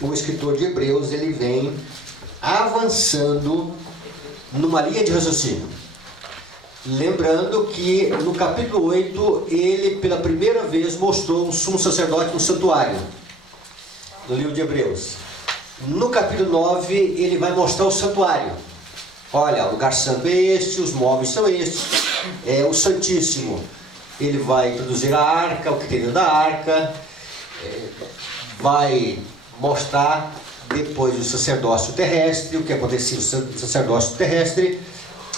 o escritor de Hebreus, ele vem avançando numa linha de raciocínio. Lembrando que no capítulo 8, ele pela primeira vez mostrou um sumo sacerdote no santuário, no livro de Hebreus. No capítulo 9, ele vai mostrar o santuário. Olha, o lugar santo é este, os móveis são estes, o Santíssimo. Ele vai introduzir a arca, o que tem dentro da arca, vai mostrar depois o sacerdócio terrestre, o que acontecia no sacerdócio terrestre,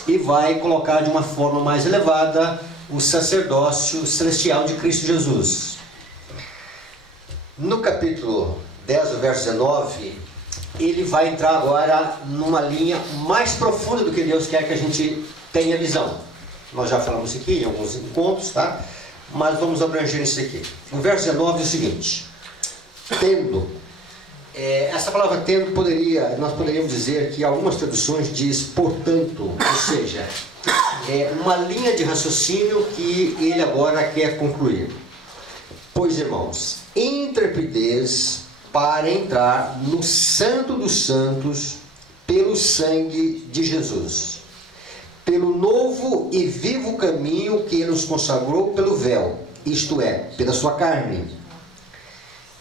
e vai colocar de uma forma mais elevada o sacerdócio celestial de Cristo Jesus. No capítulo 10, verso 19, ele vai entrar agora numa linha mais profunda do que Deus quer que a gente tenha visão. Nós já falamos aqui em alguns encontros, tá? Mas vamos abranger isso aqui. O verso 19 é o seguinte: tendo, essa palavra tendo nós poderíamos dizer que algumas traduções diz portanto, ou seja, uma linha de raciocínio que ele agora quer concluir. Pois, irmãos, intrepidez para entrar no Santo dos Santos pelo sangue de Jesus, pelo novo e vivo caminho que ele nos consagrou pelo véu, isto é, pela sua carne.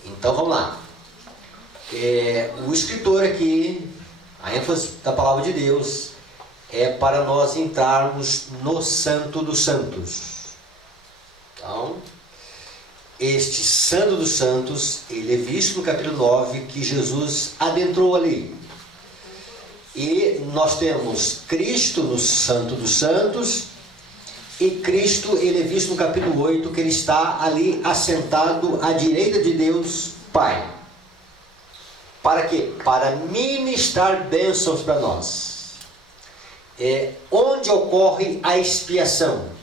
Então vamos lá. O escritor aqui, a ênfase da palavra de Deus é para nós entrarmos no Santo dos Santos. Então, este Santo dos Santos, ele é visto no capítulo 9, que Jesus adentrou ali. E nós temos Cristo no Santo dos Santos, e Cristo, ele é visto no capítulo 8, que ele está ali assentado à direita de Deus Pai. Para quê? Para ministrar bênçãos para nós. Onde ocorre a expiação?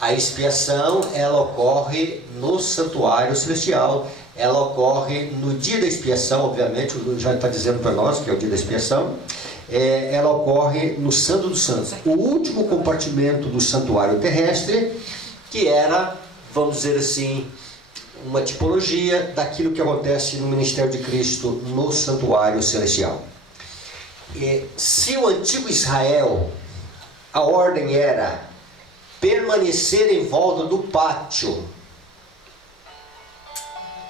A expiação, ela ocorre no santuário celestial, ela ocorre no dia da expiação, obviamente, já está dizendo para nós que é o dia da expiação. Ela ocorre no Santo dos Santos, o último compartimento do santuário terrestre, que era, vamos dizer assim, uma tipologia daquilo que acontece no ministério de Cristo no santuário celestial. Se o antigo Israel, a ordem era permanecer em volta do pátio,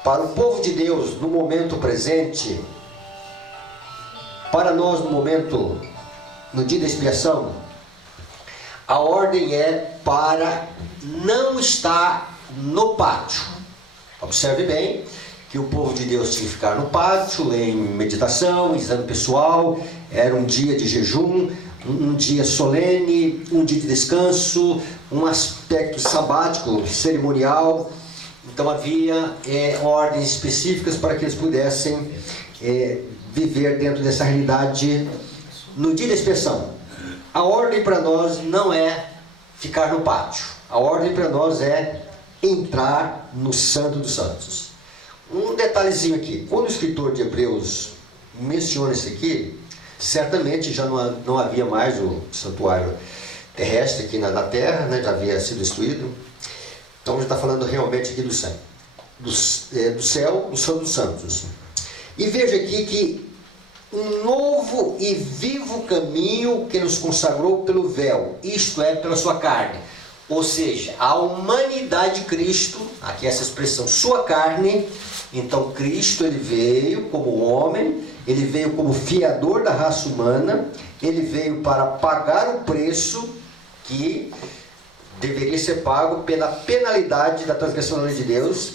para o povo de Deus no momento presente, para nós no dia da expiação, a ordem é para não estar no pátio. Observe bem que o povo de Deus tinha que ficar no pátio, em meditação, exame pessoal, era um dia de jejum, um dia solene, um dia de descanso, um aspecto sabático, cerimonial. Então havia ordens específicas para que eles pudessem viver dentro dessa realidade no dia da expiação. A ordem para nós não é ficar no pátio, a ordem para nós é entrar no Santo dos Santos. Um detalhezinho aqui, quando o escritor de Hebreus menciona isso aqui, certamente já não havia mais o santuário terrestre aqui na terra, né? Já havia sido destruído. Então já está falando realmente aqui do céu, do céu, do Santo dos Santos. E veja aqui que um novo e vivo caminho que nos consagrou pelo véu, isto é, pela sua carne. Ou seja, a humanidade de Cristo, aqui essa expressão, sua carne. Então Cristo, ele veio como homem, ele veio como fiador da raça humana, ele veio para pagar o preço que deveria ser pago pela penalidade da transgressão da lei de Deus.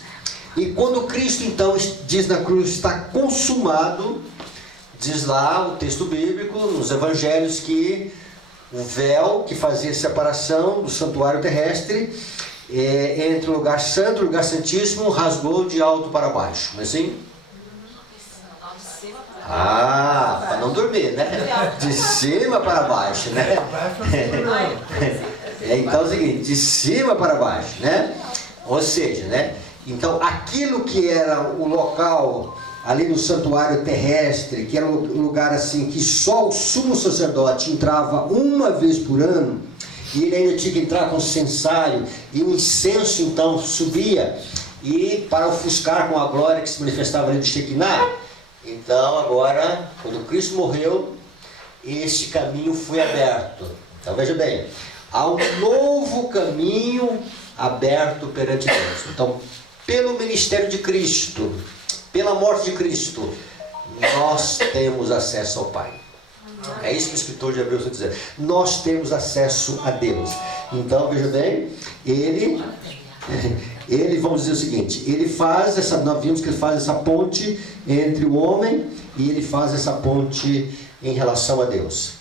E quando Cristo então diz na cruz, está consumado, diz lá o texto bíblico, nos evangelhos, que o véu que fazia separação do santuário terrestre entre o lugar santo e o lugar santíssimo rasgou de alto para baixo. Não é assim? Para não dormir, né? De cima para baixo, né? Então é o seguinte, de cima para baixo, né? Ou seja, né? Então aquilo que era o local ali no santuário terrestre, que era um lugar assim que só o sumo sacerdote entrava uma vez por ano, e ele ainda tinha que entrar com censário, e o incenso então subia, e para ofuscar com a glória que se manifestava ali de Shekinah, Então agora, quando Cristo morreu, este caminho foi aberto. Então veja bem, há um novo caminho aberto perante Deus. Então, pelo ministério de Cristo, pela morte de Cristo, nós temos acesso ao Pai. É isso que o escritor de Hebreus está dizendo. Nós temos acesso a Deus. Então, veja bem, ele, vamos dizer o seguinte, nós vimos que ele faz essa ponte entre o homem e ele faz essa ponte em relação a Deus.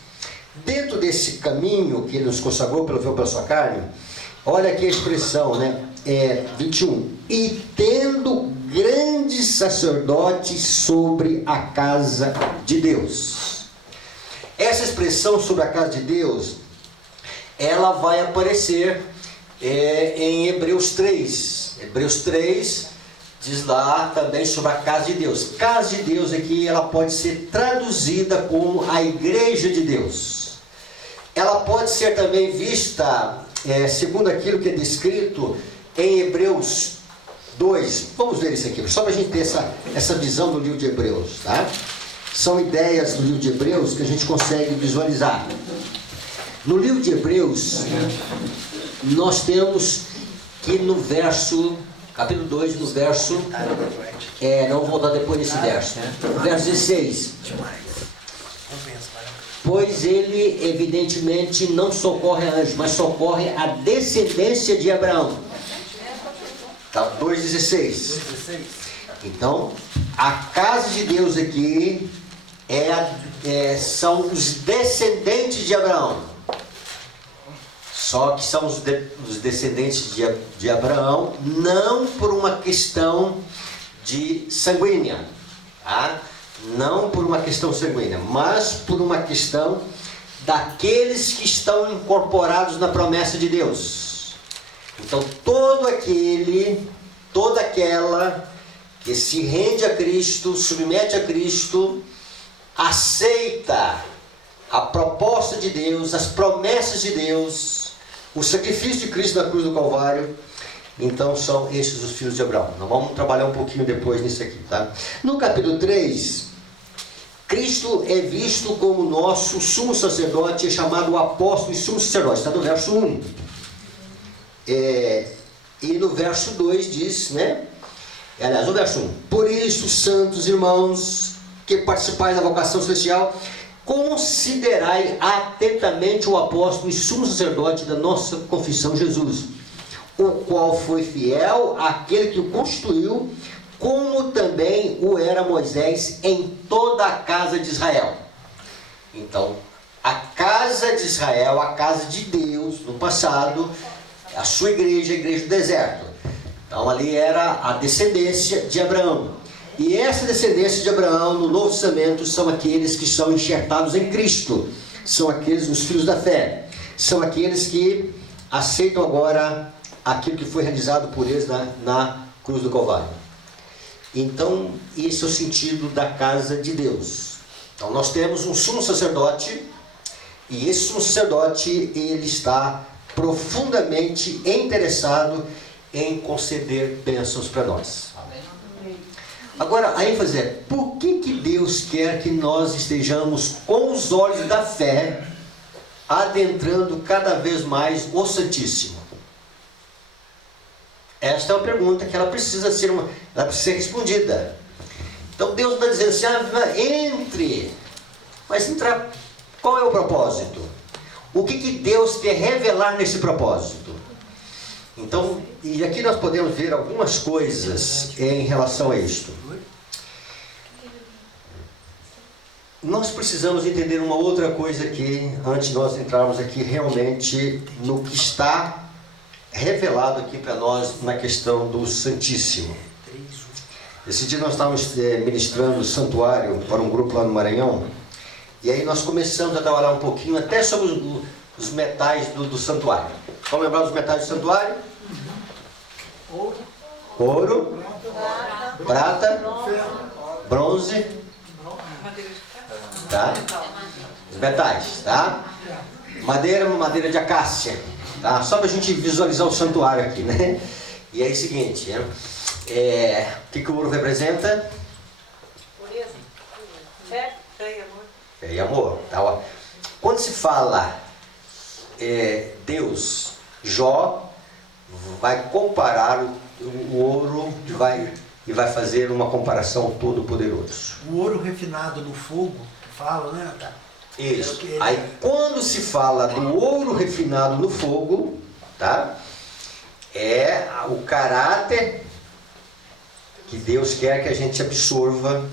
Dentro desse caminho que ele nos consagrou pelo véu pela sua carne, olha aqui a expressão, né? 21. E tendo grandes sacerdotes sobre a casa de Deus. Essa expressão sobre a casa de Deus, ela vai aparecer em Hebreus 3. Hebreus 3 diz lá também sobre a casa de Deus. Casa de Deus aqui, ela pode ser traduzida como a igreja de Deus. Ela pode ser também vista, segundo aquilo que é descrito em Hebreus 2. Vamos ver isso aqui, só para a gente ter essa visão do livro de Hebreus, tá? São ideias do livro de Hebreus que a gente consegue visualizar. No livro de Hebreus, nós temos que no verso, capítulo 2, no verso, não vou voltar depois desse verso, no verso 16. Pois ele evidentemente não socorre a anjos, mas socorre a descendência de Abraão. Tá, 2,16. Então, a casa de Deus aqui são os descendentes de Abraão. Só que são os descendentes de Abraão, não por uma questão de sanguínea, tá? Não por uma questão sanguínea, mas por uma questão daqueles que estão incorporados na promessa de Deus. Então toda aquela que se rende a Cristo, submete a Cristo, aceita a proposta de Deus, as promessas de Deus, o sacrifício de Cristo na cruz do Calvário, então são esses os filhos de Abraão. Nós vamos trabalhar um pouquinho depois nisso aqui, tá? No capítulo 3, Cristo é visto como nosso sumo sacerdote, é chamado o apóstolo e sumo sacerdote, está no verso 1. E no verso 2 diz, né? Aliás, no verso 1. Por isso, santos irmãos, que participais da vocação celestial, considerai atentamente o apóstolo e sumo sacerdote da nossa confissão, Jesus, o qual foi fiel àquele que o constituiu, como também o era Moisés em toda a casa de Israel. Então, a casa de Israel, a casa de Deus, no passado, a sua igreja, a igreja do deserto. Então, ali era a descendência de Abraão. E essa descendência de Abraão, no Novo Testamento, são aqueles que são enxertados em Cristo. São aqueles, os filhos da fé. São aqueles que aceitam agora aquilo que foi realizado por eles na cruz do Calvário. Então, esse é o sentido da casa de Deus. Então, nós temos um sumo sacerdote, e esse sumo sacerdote, ele está profundamente interessado em conceder bênçãos para nós. Agora, a ênfase é, por que Deus quer que nós estejamos com os olhos da fé adentrando cada vez mais o Santíssimo? Esta é uma pergunta que ela precisa ser respondida. Então Deus está dizendo assim, entre. Mas entrar, qual é o propósito? O que Deus quer revelar nesse propósito? Então, e aqui nós podemos ver algumas coisas em relação a isto. Nós precisamos entender uma outra coisa aqui, antes de nós entrarmos aqui realmente no que está revelado aqui para nós na questão do Santíssimo. Esse dia nós estávamos ministrando o santuário para um grupo lá no Maranhão, e aí nós começamos a trabalhar um pouquinho até sobre os metais do santuário. Vamos lembrar dos metais do santuário? Ouro, prata, bronze, tá? Os metais, tá? Madeira de acácia, tá? Só para a gente visualizar o santuário aqui, né? E aí é o seguinte, o que o ouro representa? Fé e amor. Fé e amor. Tá, ó. Quando se fala Deus, Jó vai comparar o ouro e vai fazer uma comparação ao Todo-Poderoso. O ouro refinado no fogo, que fala, né? Isso. Aí quando se fala do ouro refinado no fogo, tá? É o caráter que Deus quer que a gente absorva,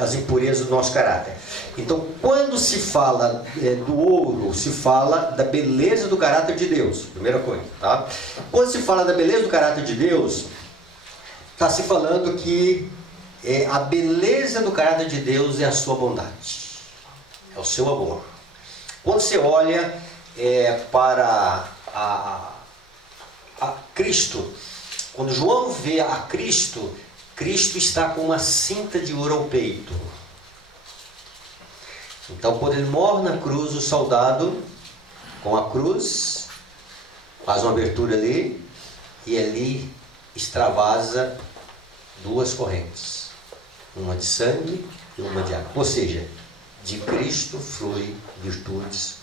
as impurezas do nosso caráter. Então, quando se fala do ouro, se fala da beleza do caráter de Deus, primeira coisa, tá? Quando se fala da beleza do caráter de Deus, está se falando que a beleza do caráter de Deus é a sua bondade, é o seu amor. Quando você olha para a Cristo, quando João vê a Cristo, Cristo está com uma cinta de ouro ao peito. Então, quando ele morre na cruz, o soldado, com a cruz, faz uma abertura ali, e ali extravasa duas correntes, uma de sangue e uma de água. Ou seja, de Cristo flui virtudes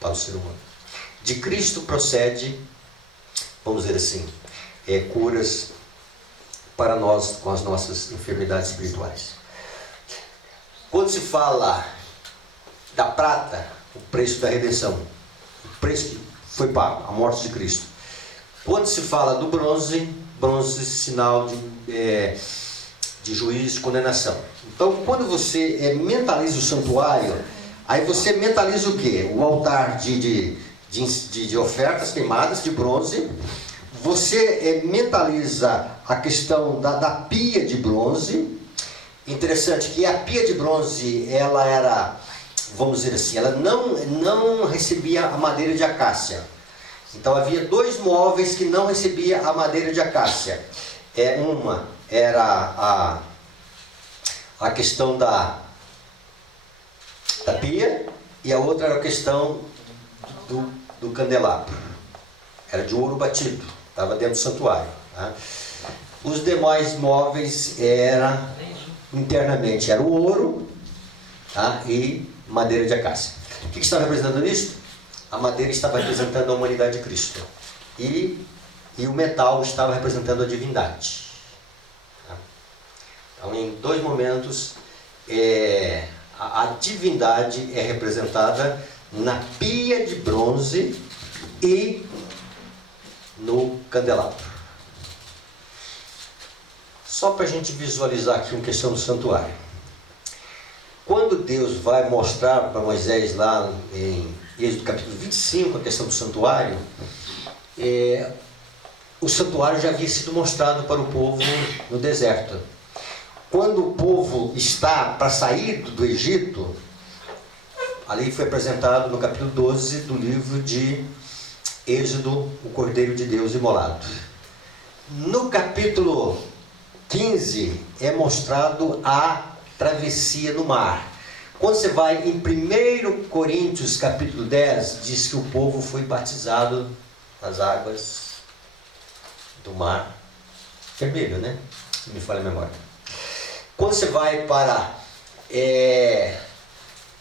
para o ser humano. De Cristo procede, vamos dizer assim, curas para nós com as nossas enfermidades espirituais. Quando se fala da prata, o preço da redenção, o preço que foi pago, a morte de Cristo. Quando se fala do bronze, sinal de juízo e condenação. Então, quando você mentaliza o santuário, aí você mentaliza o quê? O altar de ofertas queimadas de bronze. Você mentaliza a questão da pia de bronze. Interessante que a pia de bronze, ela era, vamos dizer assim, ela não recebia a madeira de acácia. Então havia dois móveis que não recebiam a madeira de acácia. Uma era a questão da pia, e a outra era a questão do candelabro. Era de ouro batido, estava dentro do santuário. Tá? Os demais móveis internamente era o ouro, tá? E madeira de acácia. O que estava representando isso? A madeira estava representando a humanidade de Cristo. E o metal estava representando a divindade. Tá? Então, em dois momentos, a divindade é representada na pia de bronze e no candelabro. Só para a gente visualizar aqui uma questão do santuário. Quando Deus vai mostrar para Moisés lá em Êxodo capítulo 25, a questão do santuário, o santuário já havia sido mostrado para o povo no deserto. Quando o povo está para sair do Egito, ali foi apresentado no capítulo 12 do livro de Êxodo, o Cordeiro de Deus imolado. No capítulo 15 é mostrado a travessia no mar. Quando você vai em 1 Coríntios capítulo 10, diz que o povo foi batizado nas águas do mar vermelho, né? Se me falha a memória. Quando você vai para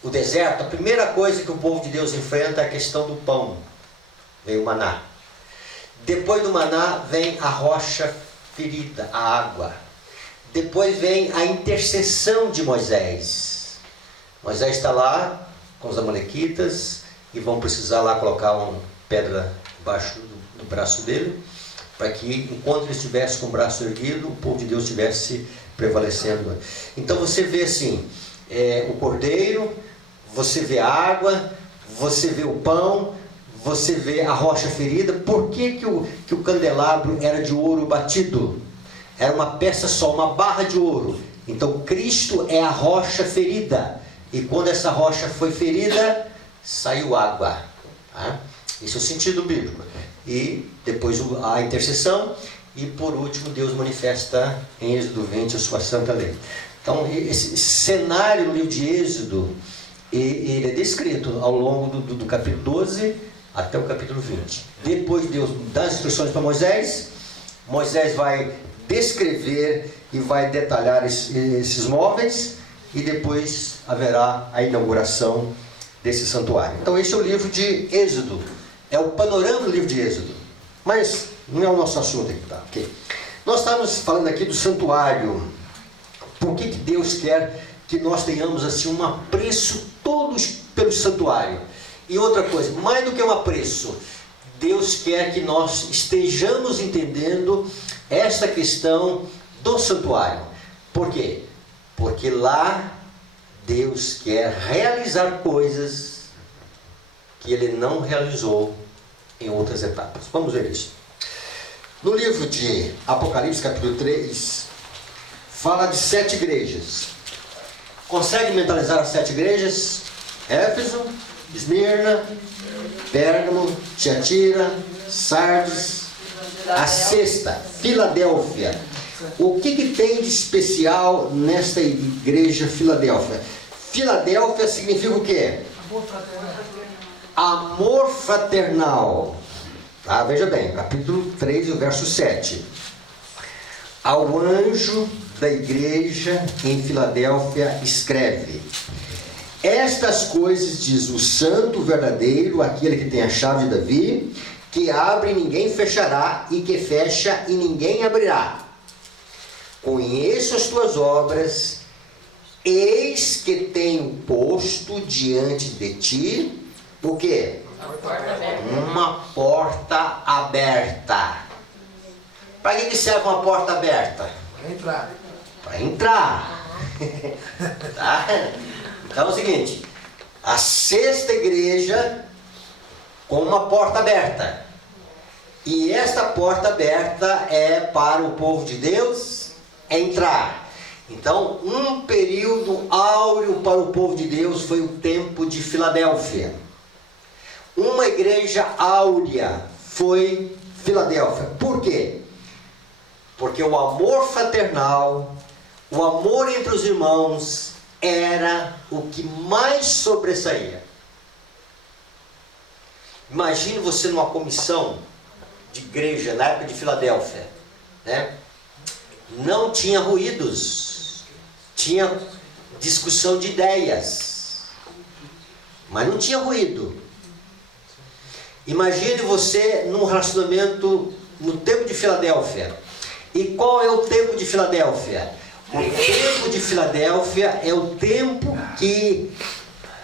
o deserto, a primeira coisa que o povo de Deus enfrenta é a questão do pão. Vem o maná. Depois do maná vem a rocha ferida, a água. Depois vem a intercessão de Moisés. Moisés está lá com os amalequitas e vão precisar lá colocar uma pedra debaixo do braço dele, para que enquanto ele estivesse com o braço erguido, o povo de Deus estivesse prevalecendo. Então você vê assim, o cordeiro, você vê a água, você vê o pão, você vê a rocha ferida. Por que o candelabro era de ouro batido? Era uma peça só, uma barra de ouro. Então Cristo é a rocha ferida. E quando essa rocha foi ferida, saiu água. Tá? Esse é o sentido bíblico. E depois a intercessão. E por último, Deus manifesta em Êxodo 20 a sua santa lei. Então esse cenário no livro de Êxodo, ele é descrito ao longo do capítulo 12 até o capítulo 20. Depois Deus dá as instruções para Moisés. Moisés vai descrever e vai detalhar esses móveis, e depois haverá a inauguração desse santuário. Então esse é o livro de Êxodo, é o panorama do livro de Êxodo, mas não é o nosso assunto aqui, tá? Okay. Nós estamos falando aqui do santuário. Por que Deus quer que nós tenhamos assim um apreço todos pelo santuário? E outra coisa, mais do que um apreço, Deus quer que nós estejamos entendendo esta questão do santuário. Por quê? Porque lá Deus quer realizar coisas que Ele não realizou em outras etapas. Vamos ver isso. No livro de Apocalipse, capítulo 3, fala de 7 igrejas. Consegue mentalizar as 7 igrejas? Éfeso, Esmirna, Pérgamo, Tiatira, Sardes, a 6ª, Filadélfia. O que tem de especial nesta igreja Filadélfia? Filadélfia significa o quê? Amor fraternal. Tá? Veja bem, capítulo 3, o verso 7. Ao anjo da igreja em Filadélfia escreve: estas coisas diz o santo verdadeiro, aquele que tem a chave de Davi, que abre e ninguém fechará, e que fecha e ninguém abrirá. Conheço as tuas obras, eis que tenho posto diante de ti o quê? Uma porta aberta. Para que serve uma porta aberta? Para entrar. Para entrar. Tá? Então é o seguinte, a 6ª igreja com uma porta aberta. E esta porta aberta é para o povo de Deus entrar. Então, um período áureo para o povo de Deus foi o tempo de Filadélfia. Uma igreja áurea foi Filadélfia. Por quê? Porque o amor fraternal, o amor entre os irmãos, era o que mais sobressaía. Imagine você numa comissão de igreja na época de Filadélfia, né? Não tinha ruídos, tinha discussão de ideias, mas não tinha ruído. Imagine você num relacionamento no tempo de Filadélfia. E qual é o tempo de Filadélfia? O tempo de Filadélfia é o tempo que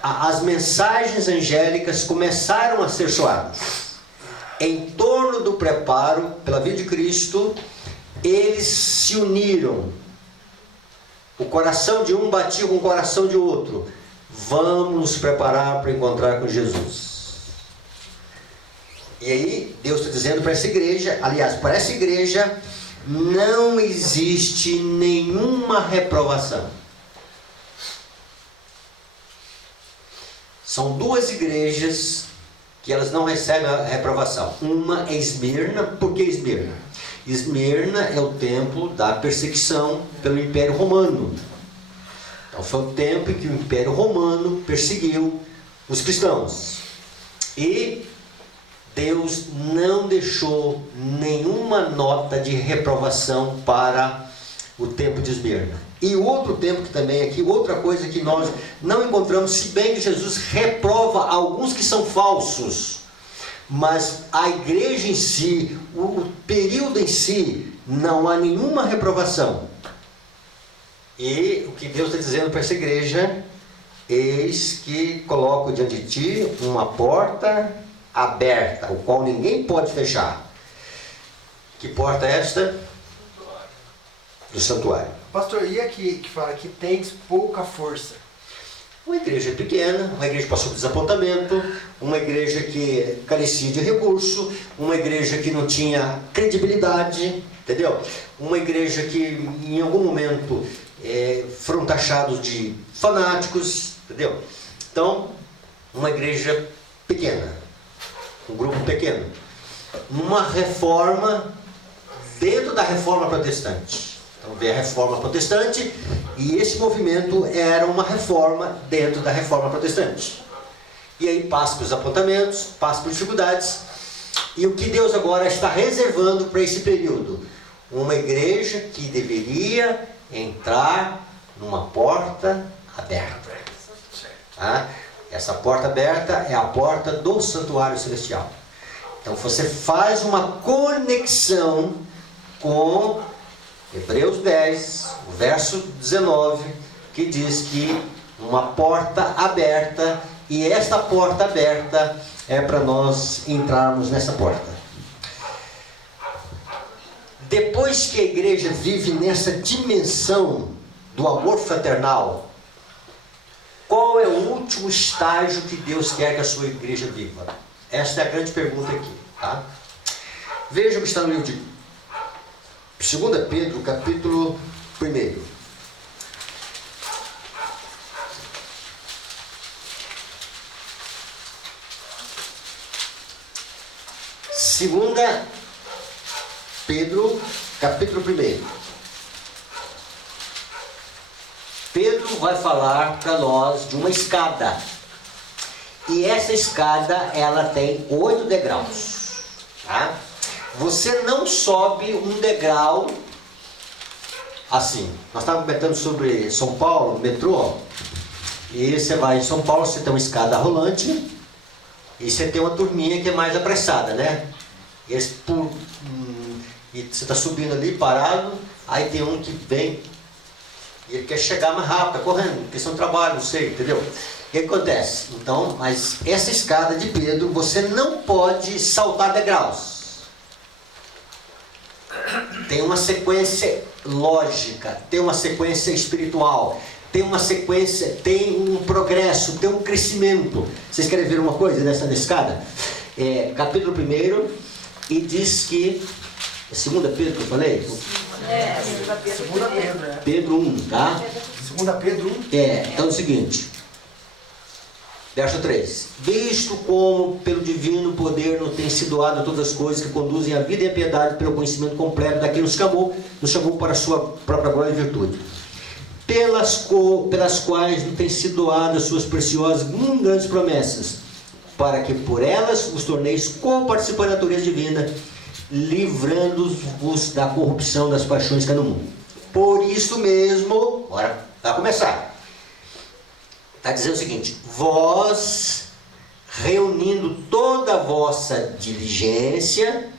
as mensagens angélicas começaram a ser soadas. Em torno do preparo pela vida de Cristo, eles se uniram. O coração de um batia com o coração de outro. Vamos nos preparar para encontrar com Jesus. E aí, Deus está dizendo para essa igreja, aliás, para essa igreja, não existe nenhuma reprovação. São 2 igrejas que elas não recebem a reprovação. Uma é Esmirna. Por que Esmirna? Esmirna é o templo da perseguição pelo Império Romano. Então foi o tempo em que o Império Romano perseguiu os cristãos. E Deus não deixou nenhuma nota de reprovação para o tempo de Esmirna. E outro tempo que também aqui, outra coisa que nós não encontramos, se bem que Jesus reprova alguns que são falsos, mas a igreja em si, o período em si, não há nenhuma reprovação. E o que Deus está dizendo para essa igreja: eis que coloco diante de ti uma porta aberta, o qual ninguém pode fechar. Que porta é esta? Do santuário. Pastor, e aqui que fala que tens pouca força? Uma igreja pequena, uma igreja que passou por desapontamento, uma igreja que carecia de recurso, uma igreja que não tinha credibilidade, entendeu? Uma igreja que em algum momento foram taxados de fanáticos, entendeu? Então, uma igreja pequena, um grupo pequeno. Uma reforma dentro da reforma protestante. Então veio a reforma protestante e esse movimento era uma reforma dentro da reforma protestante. E aí passa por apontamentos, passa por dificuldades. E o que Deus agora está reservando para esse período? Uma igreja que deveria entrar numa porta aberta. Tá? Essa porta aberta é a porta do santuário celestial. Então você faz uma conexão com Hebreus 10, o verso 19, que diz que uma porta aberta, e esta porta aberta é para nós entrarmos nessa porta. Depois que a igreja vive nessa dimensão do amor fraternal, qual é o último estágio que Deus quer que a sua igreja viva? Esta é a grande pergunta aqui. Tá? Veja o que está no livro de 2 Pedro, capítulo 1. Segunda Pedro, capítulo 1. Pedro vai falar para nós de uma escada. E essa escada, ela tem 8 degraus. Tá? Você não sobe um degrau assim. Nós estávamos comentando sobre São Paulo, metrô. E você vai em São Paulo, você tem uma escada rolante. E você tem uma turminha que é mais apressada, né? E você está subindo ali, parado. Aí tem um que vem e ele quer chegar mais rápido, correndo, questão de trabalho, não sei, entendeu? O que acontece? Então, mas essa escada de Pedro, você não pode saltar degraus. Tem uma sequência lógica, tem uma sequência espiritual, tem uma sequência, tem um progresso, tem um crescimento. Vocês querem ver uma coisa nessa escada? Capítulo 1, e diz que... É 2 Pedro que eu falei? 2 Pedro. Pedro 1, tá? 2 Pedro 1. Então é o seguinte, verso 3: visto como pelo divino poder nos tem sido dado todas as coisas que conduzem à vida e à piedade pelo conhecimento completo daquele nos chamou para a sua própria glória e virtude, pelas quais nos tem sido doadas suas preciosas e abundantes promessas, para que por elas vos torneis co-participantes da natureza divina, livrando-vos da corrupção das paixões que há no mundo. Por isso mesmo, bora, vai começar. Está dizendo o seguinte: vós, reunindo toda a vossa diligência,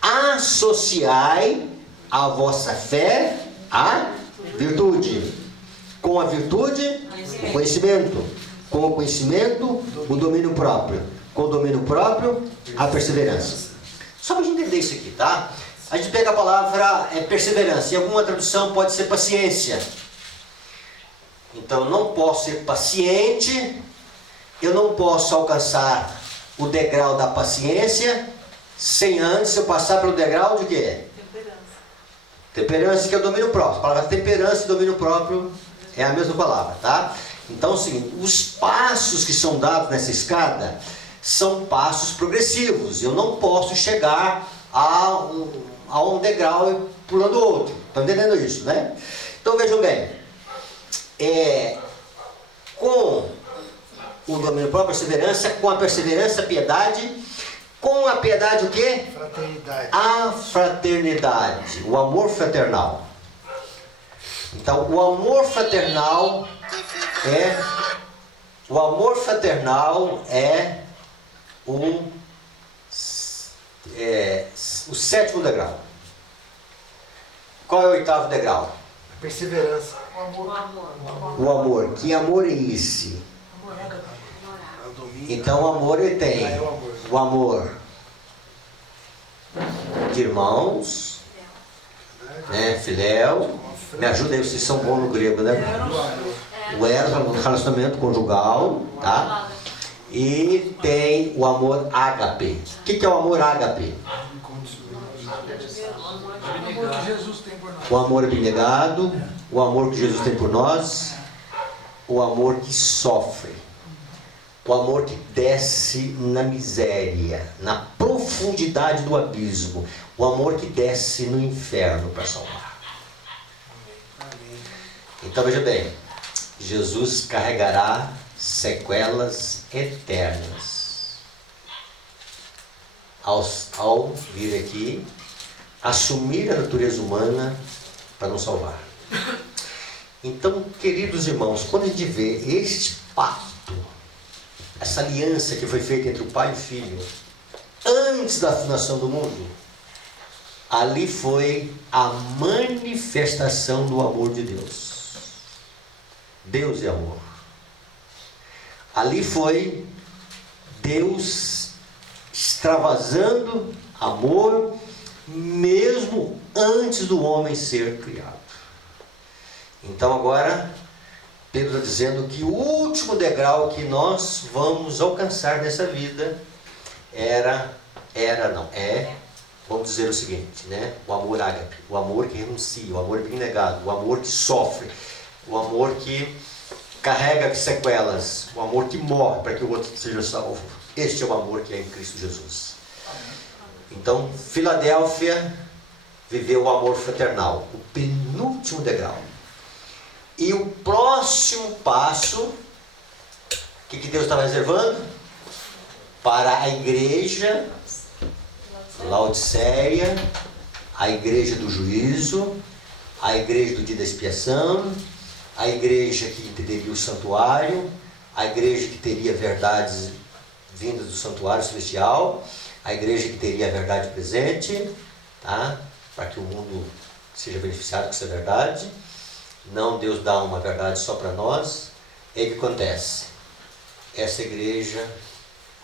associai a vossa fé à virtude. Com a virtude, o conhecimento. Com o conhecimento, o domínio próprio. Com o domínio próprio, a perseverança. Só para a gente entender isso aqui, tá? A gente pega a palavra perseverança. Em alguma tradução pode ser paciência. Então eu não posso ser paciente, eu não posso alcançar o degrau da paciência sem antes eu passar pelo degrau de quê? Temperança, que é o domínio próprio. A palavra temperança e domínio próprio é a mesma palavra, tá? Então é o seguinte, os passos que são dados nessa escada são passos progressivos. Eu não posso chegar a um degrau pulando o outro. Estão entendendo isso, né? Então vejam bem, com o domínio próprio, a perseverança, com a perseverança, a piedade, com a piedade o quê? Fraternidade. A fraternidade, o amor fraternal. Então o amor fraternal é o 7º degrau. Qual é o 8º degrau? Perseverança. O amor. Que amor é esse? Então o amor ele tem o amor de irmãos, né? Filéu. Me ajuda aí, vocês são bons no grego, né? O eros, o relacionamento conjugal, tá? E tem o amor ágape. O que é o amor ágape? O amor abnegado, o amor que Jesus tem por nós, o amor que sofre, o amor que desce na miséria, na profundidade do abismo, o amor que desce no inferno para salvar. Então veja bem, Jesus carregará sequelas eternas ao vir aqui, assumir a natureza humana para nos salvar. Então, queridos irmãos, quando a gente vê este pacto, essa aliança que foi feita entre o Pai e o Filho, antes da fundação do mundo, ali foi a manifestação do amor de Deus. Deus é amor. Ali foi Deus extravasando amor, mesmo antes do homem ser criado. Então agora, Pedro está dizendo que o último degrau que nós vamos alcançar nessa vida vamos dizer o seguinte, né? O amor ágape, o amor que renuncia, o amor abnegado, o amor que sofre, o amor que carrega sequelas, o amor que morre para que o outro seja salvo. Este é o amor que é em Cristo Jesus. Então, Filadélfia viveu o amor fraternal, o penúltimo degrau. E o próximo passo, o que Deus estava reservando? Para a igreja Laodiceia, a igreja do juízo, a igreja do dia da expiação, a igreja que entenderia o santuário, a igreja que teria verdades vindas do santuário celestial, a igreja que teria a verdade presente, tá? Para que o mundo seja beneficiado com essa verdade. Não Deus dá uma verdade só para nós. E aí o que acontece? Essa igreja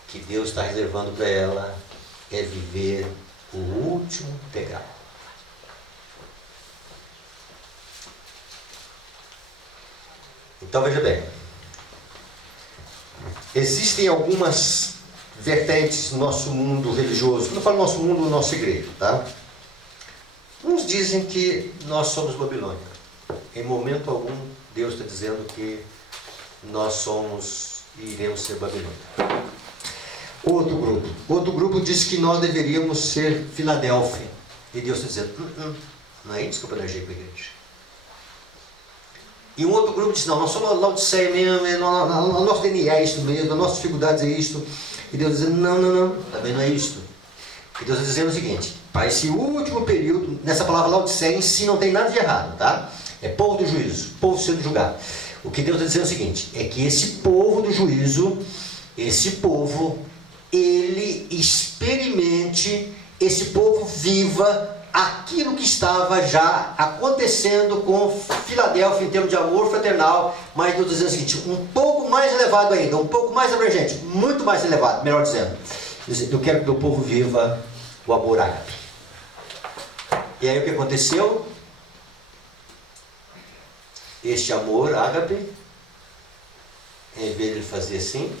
que Deus está reservando para ela é viver o último degrau. Então veja bem, existem algumas vertentes no nosso mundo religioso. Quando eu falo nosso mundo, nossa igreja, tá? Uns dizem que nós somos Babilônia. Em momento algum, Deus está dizendo que nós somos e iremos ser Babilônia. Outro grupo diz que nós deveríamos ser Filadélfia. E Deus está dizendo, não é isso que eu planejei para a igreja. E um outro grupo diz, não, nós somos Laodiceia mesmo, o nosso DNA é isto mesmo, as nossas dificuldades é isto. E Deus dizendo, não, também não é isto. E Deus está dizendo o seguinte, para esse último período, nessa palavra Laodiceia em si não tem nada de errado, tá? É povo do juízo, povo sendo julgado. O que Deus está dizendo é o seguinte, é que esse povo do juízo, esse povo, ele experimente, esse povo viva aquilo que estava já acontecendo com Filadélfia em termos de amor fraternal, mas Deus dizendo o seguinte, um pouco mais elevado ainda, um pouco mais abrangente, muito mais elevado, melhor dizendo. Eu quero que o meu povo viva o amor ágape. E aí o que aconteceu? Este amor ágape, em vez de ele fazer assim,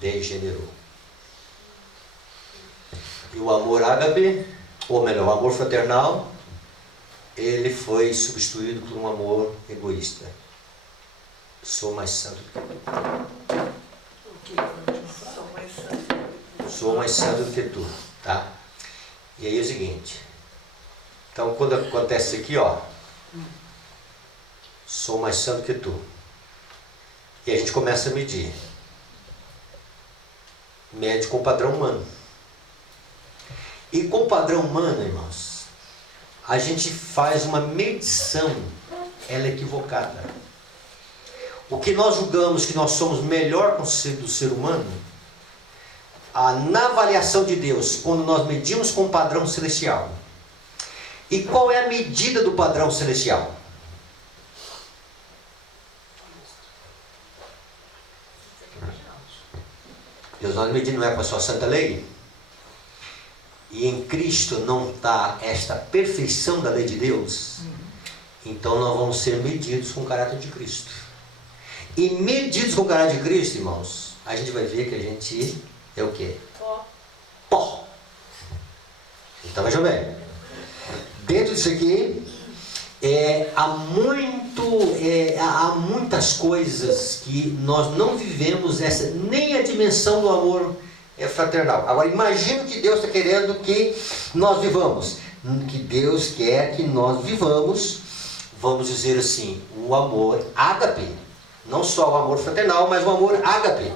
degenerou. E o amor ágape, ou melhor, o amor fraternal, ele foi substituído por um amor egoísta. Sou mais santo do que tu. Sou mais santo do que tu, tá? E aí é o seguinte. Então quando acontece isso aqui, ó, sou mais santo que tu. E a gente começa a medir. Mede com o padrão humano. E com o padrão humano, irmãos, a gente faz uma medição, ela é equivocada. O que nós julgamos que nós somos melhor do ser humano, na avaliação de Deus, quando nós medimos com o padrão celestial. E qual é a medida do padrão celestial? Deus não medida, não é com a sua santa lei? E em Cristo não está esta perfeição da lei de Deus, então nós vamos ser medidos com o caráter de Cristo. E medidos com o caráter de Cristo, irmãos, a gente vai ver que a gente é o quê? Pó. Então veja bem, dentro disso aqui há muitas coisas que nós não vivemos nem a dimensão do amor fraternal. Agora imagina que Deus está querendo que nós vivamos, que Deus quer que nós vivamos, vamos dizer assim, o amor ágape, não só o amor fraternal, mas o amor ágape.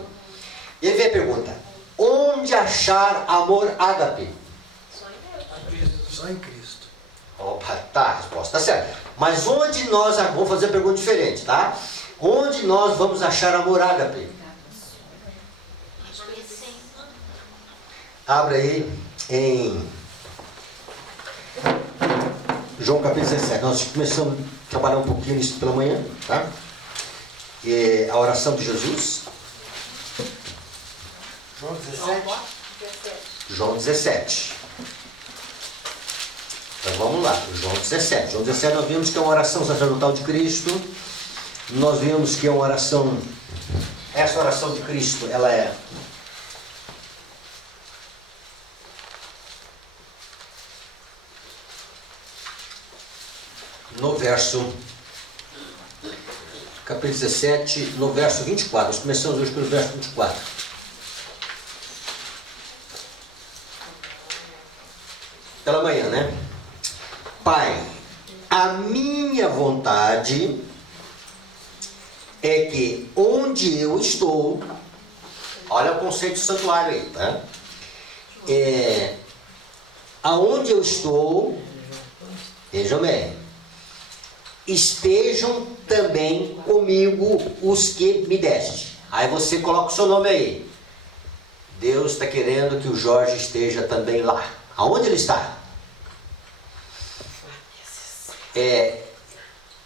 E aí vem a pergunta, onde achar amor ágape? Só em Só em Cristo. Opa, tá, a resposta tá certa. Mas onde nós, vamos fazer uma pergunta diferente, tá? Onde nós vamos achar amor ágape? Abra aí em João capítulo 17. Nós começamos a trabalhar um pouquinho nisso pela manhã, tá? A oração de Jesus. João 17. João 17. Então vamos lá, João 17. João 17 nós vimos que é uma oração sacerdotal de Cristo. Nós vimos que é uma oração. Essa oração de Cristo, ela é no verso, capítulo 17, no verso 24. Nós começamos hoje pelo verso 24. Pela manhã, né? Pai, a minha vontade é que onde eu estou, olha o conceito de santuário aí, tá? Aonde eu estou, vejam bem, estejam também comigo os que me deste. Aí você coloca o seu nome aí. Deus está querendo que o Jorge esteja também lá. Aonde ele está?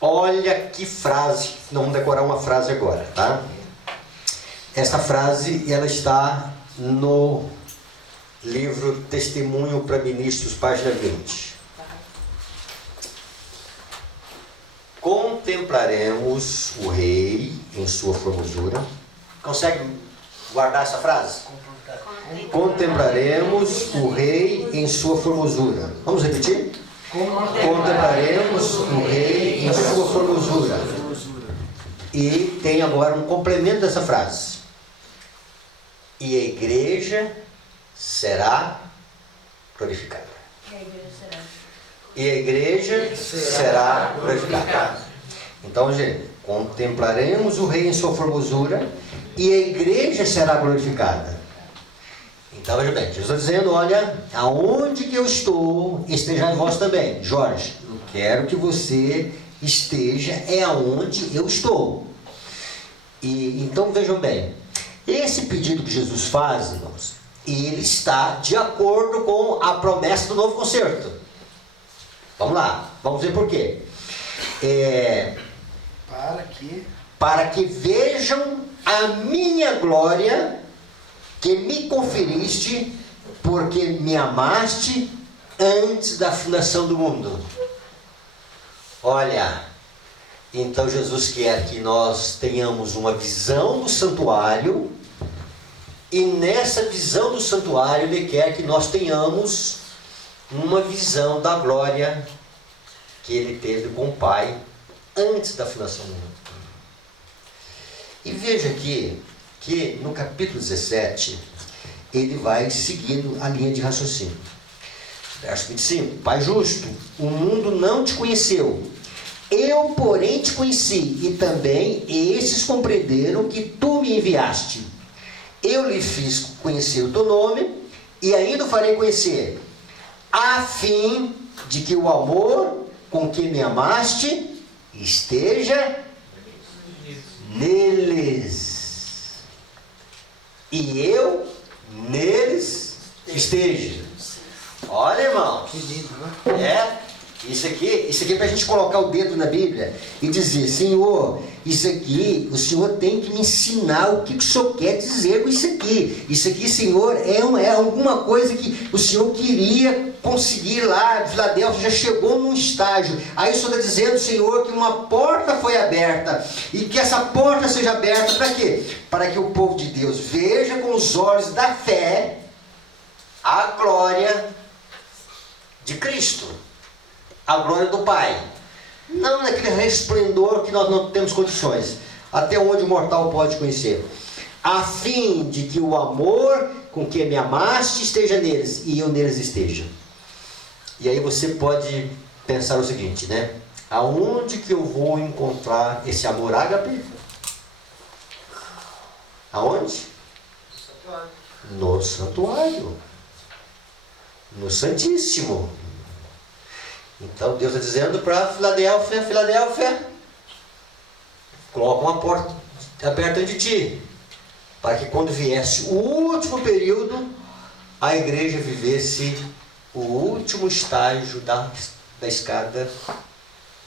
Olha que frase. Não vamos decorar uma frase agora, tá? Essa frase, ela está no livro Testemunho para Ministros, página 20. Contemplaremos o Rei em sua formosura. Consegue guardar essa frase? Contemplaremos o Rei em sua formosura. Vamos repetir? Contemplaremos o Rei em sua formosura. E tem agora um complemento dessa frase. E a igreja será glorificada. E a igreja será glorificada. Então, gente, contemplaremos o Rei em sua formosura e a igreja será glorificada. Então, veja bem, Jesus está dizendo, olha, aonde que eu estou, estejai vós também. Jorge, eu quero que você esteja, aonde eu estou. E então, vejam bem, esse pedido que Jesus faz, irmãos, ele está de acordo com a promessa do novo concerto. Vamos lá, vamos ver por quê. Para que vejam a minha glória que me conferiste, porque me amaste antes da fundação do mundo. Olha, então Jesus quer que nós tenhamos uma visão do santuário, e nessa visão do santuário Ele quer que nós tenhamos uma visão da glória que Ele teve com o Pai antes da fundação do mundo. E veja aqui que no capítulo 17 ele vai seguindo a linha de raciocínio. Verso 25: Pai justo, o mundo não te conheceu, eu porém te conheci, e também esses compreenderam que tu me enviaste. Eu lhe fiz conhecer o teu nome, e ainda o farei conhecer, a fim de que o amor com que me amaste esteja neles, e eu neles esteja. Olha, irmãos, Que lindo, né? Isso aqui é para a gente colocar o dedo na Bíblia e dizer: Senhor, isso aqui, o Senhor tem que me ensinar o que o Senhor quer dizer com isso aqui. Isso aqui, Senhor, é alguma coisa que o Senhor queria conseguir lá. Filadélfia já chegou num estágio. Aí o Senhor está dizendo, Senhor, que uma porta foi aberta, e que essa porta seja aberta para quê? Para que o povo de Deus veja com os olhos da fé a glória de Cristo, a glória do Pai, não naquele resplendor que nós não temos condições, até onde o mortal pode conhecer, a fim de que o amor com que me amaste esteja neles, e eu neles esteja. E aí você pode pensar o seguinte, né? Aonde que eu vou encontrar esse amor ágape? Aonde? No santuário, no Santíssimo. Então Deus está dizendo para Filadélfia, Filadélfia, coloca uma porta aberta de ti, para que quando viesse o último período, a igreja vivesse o último estágio da escada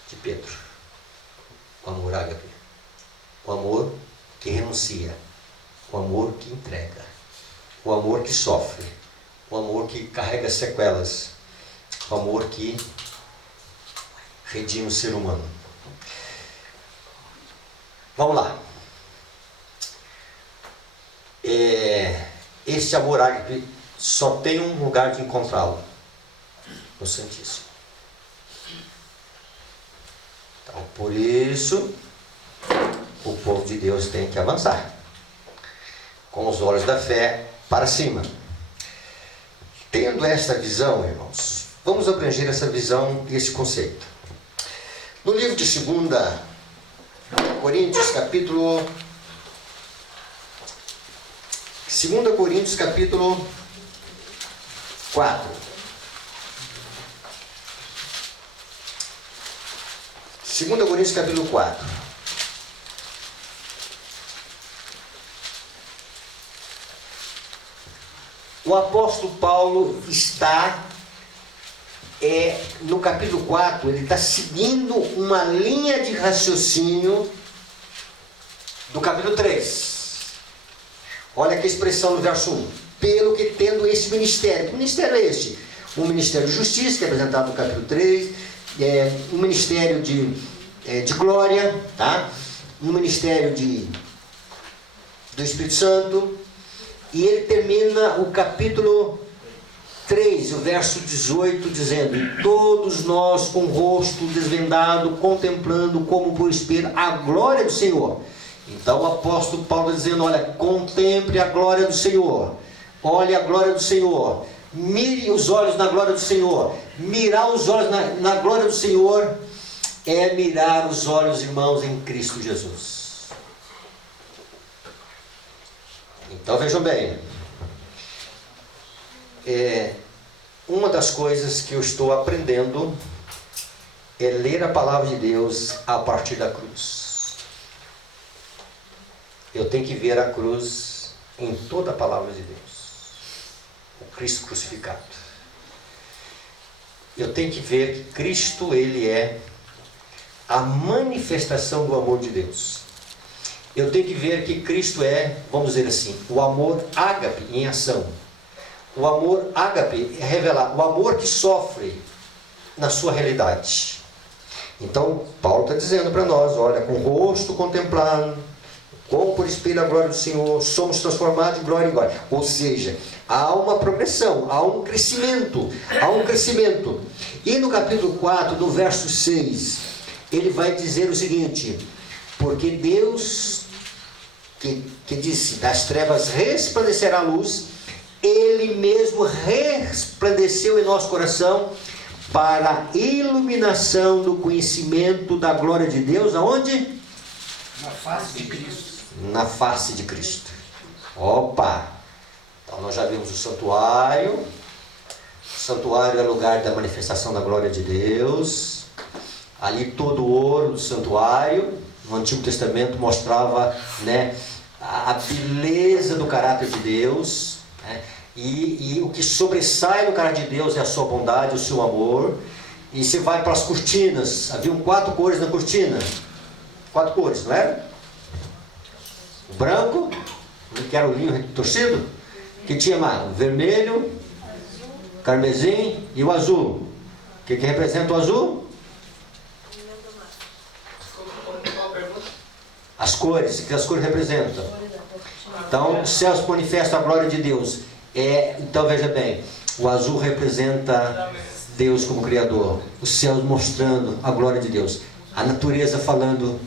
de Pedro. O amor ágape. O amor que renuncia. O amor que entrega. O amor que sofre. O amor que carrega sequelas. O amor que redime o ser humano. Vamos lá. Este amor ágape só tem um lugar de encontrá-lo. No Santíssimo. Então, por isso, o povo de Deus tem que avançar. Com os olhos da fé para cima. Tendo esta visão, irmãos, vamos abranger essa visão e esse conceito. No livro de 2 Coríntios, capítulo 4. 2 Coríntios, capítulo 4. O apóstolo Paulo está, no capítulo 4, ele está seguindo uma linha de raciocínio do capítulo 3. Olha que expressão no verso 1. Pelo que tendo esse ministério. Que ministério é este? Um ministério de justiça, que é apresentado no capítulo 3. Um ministério de glória. Tá? Um ministério do Espírito Santo. E ele termina o capítulo 3, o verso 18, dizendo: e todos nós com o rosto desvendado, contemplando como por espelho a glória do Senhor. Então o apóstolo Paulo está dizendo: olha, contemple a glória do Senhor. Olhe a glória do Senhor. Mire os olhos na glória do Senhor. Mirar os olhos na glória do Senhor é mirar os olhos, irmãos, em Cristo Jesus. Então vejam bem, uma das coisas que eu estou aprendendo é ler a palavra de Deus a partir da cruz. Eu tenho que ver a cruz em toda a palavra de Deus, o Cristo crucificado. Eu tenho que ver que Cristo, ele é a manifestação do amor de Deus. Eu tenho que ver que Cristo é, vamos dizer assim, o amor ágape em ação. O amor ágape é revelar o amor que sofre na sua realidade. Então, Paulo está dizendo para nós: olha, com o rosto contemplando, como por espelho a glória do Senhor, somos transformados de glória em glória. Ou seja, há uma progressão, há um crescimento, E no capítulo 4, no verso 6, ele vai dizer o seguinte: porque Deus, que disse, das trevas resplandecerá a luz, Ele mesmo resplandeceu em nosso coração para a iluminação do conhecimento da glória de Deus. Aonde? Na face de Cristo. Na face de Cristo. Opa! Então nós já vimos o santuário. O santuário é lugar da manifestação da glória de Deus. Ali todo o ouro do santuário, no Antigo Testamento, mostrava, né, a beleza do caráter de Deus, né? E o que sobressai no caráter de Deus é a sua bondade, o seu amor. E você vai para as cortinas. Haviam 4 cores na cortina. 4 cores, não era? O branco, que era o linho torcido, que tinha mais o vermelho, carmesim e o azul. O que representa o azul? As cores, o que as cores representam? Então, os céus manifestam a glória de Deus. Então, veja bem, o azul representa Deus como Criador. Os céus mostrando a glória de Deus. A natureza falando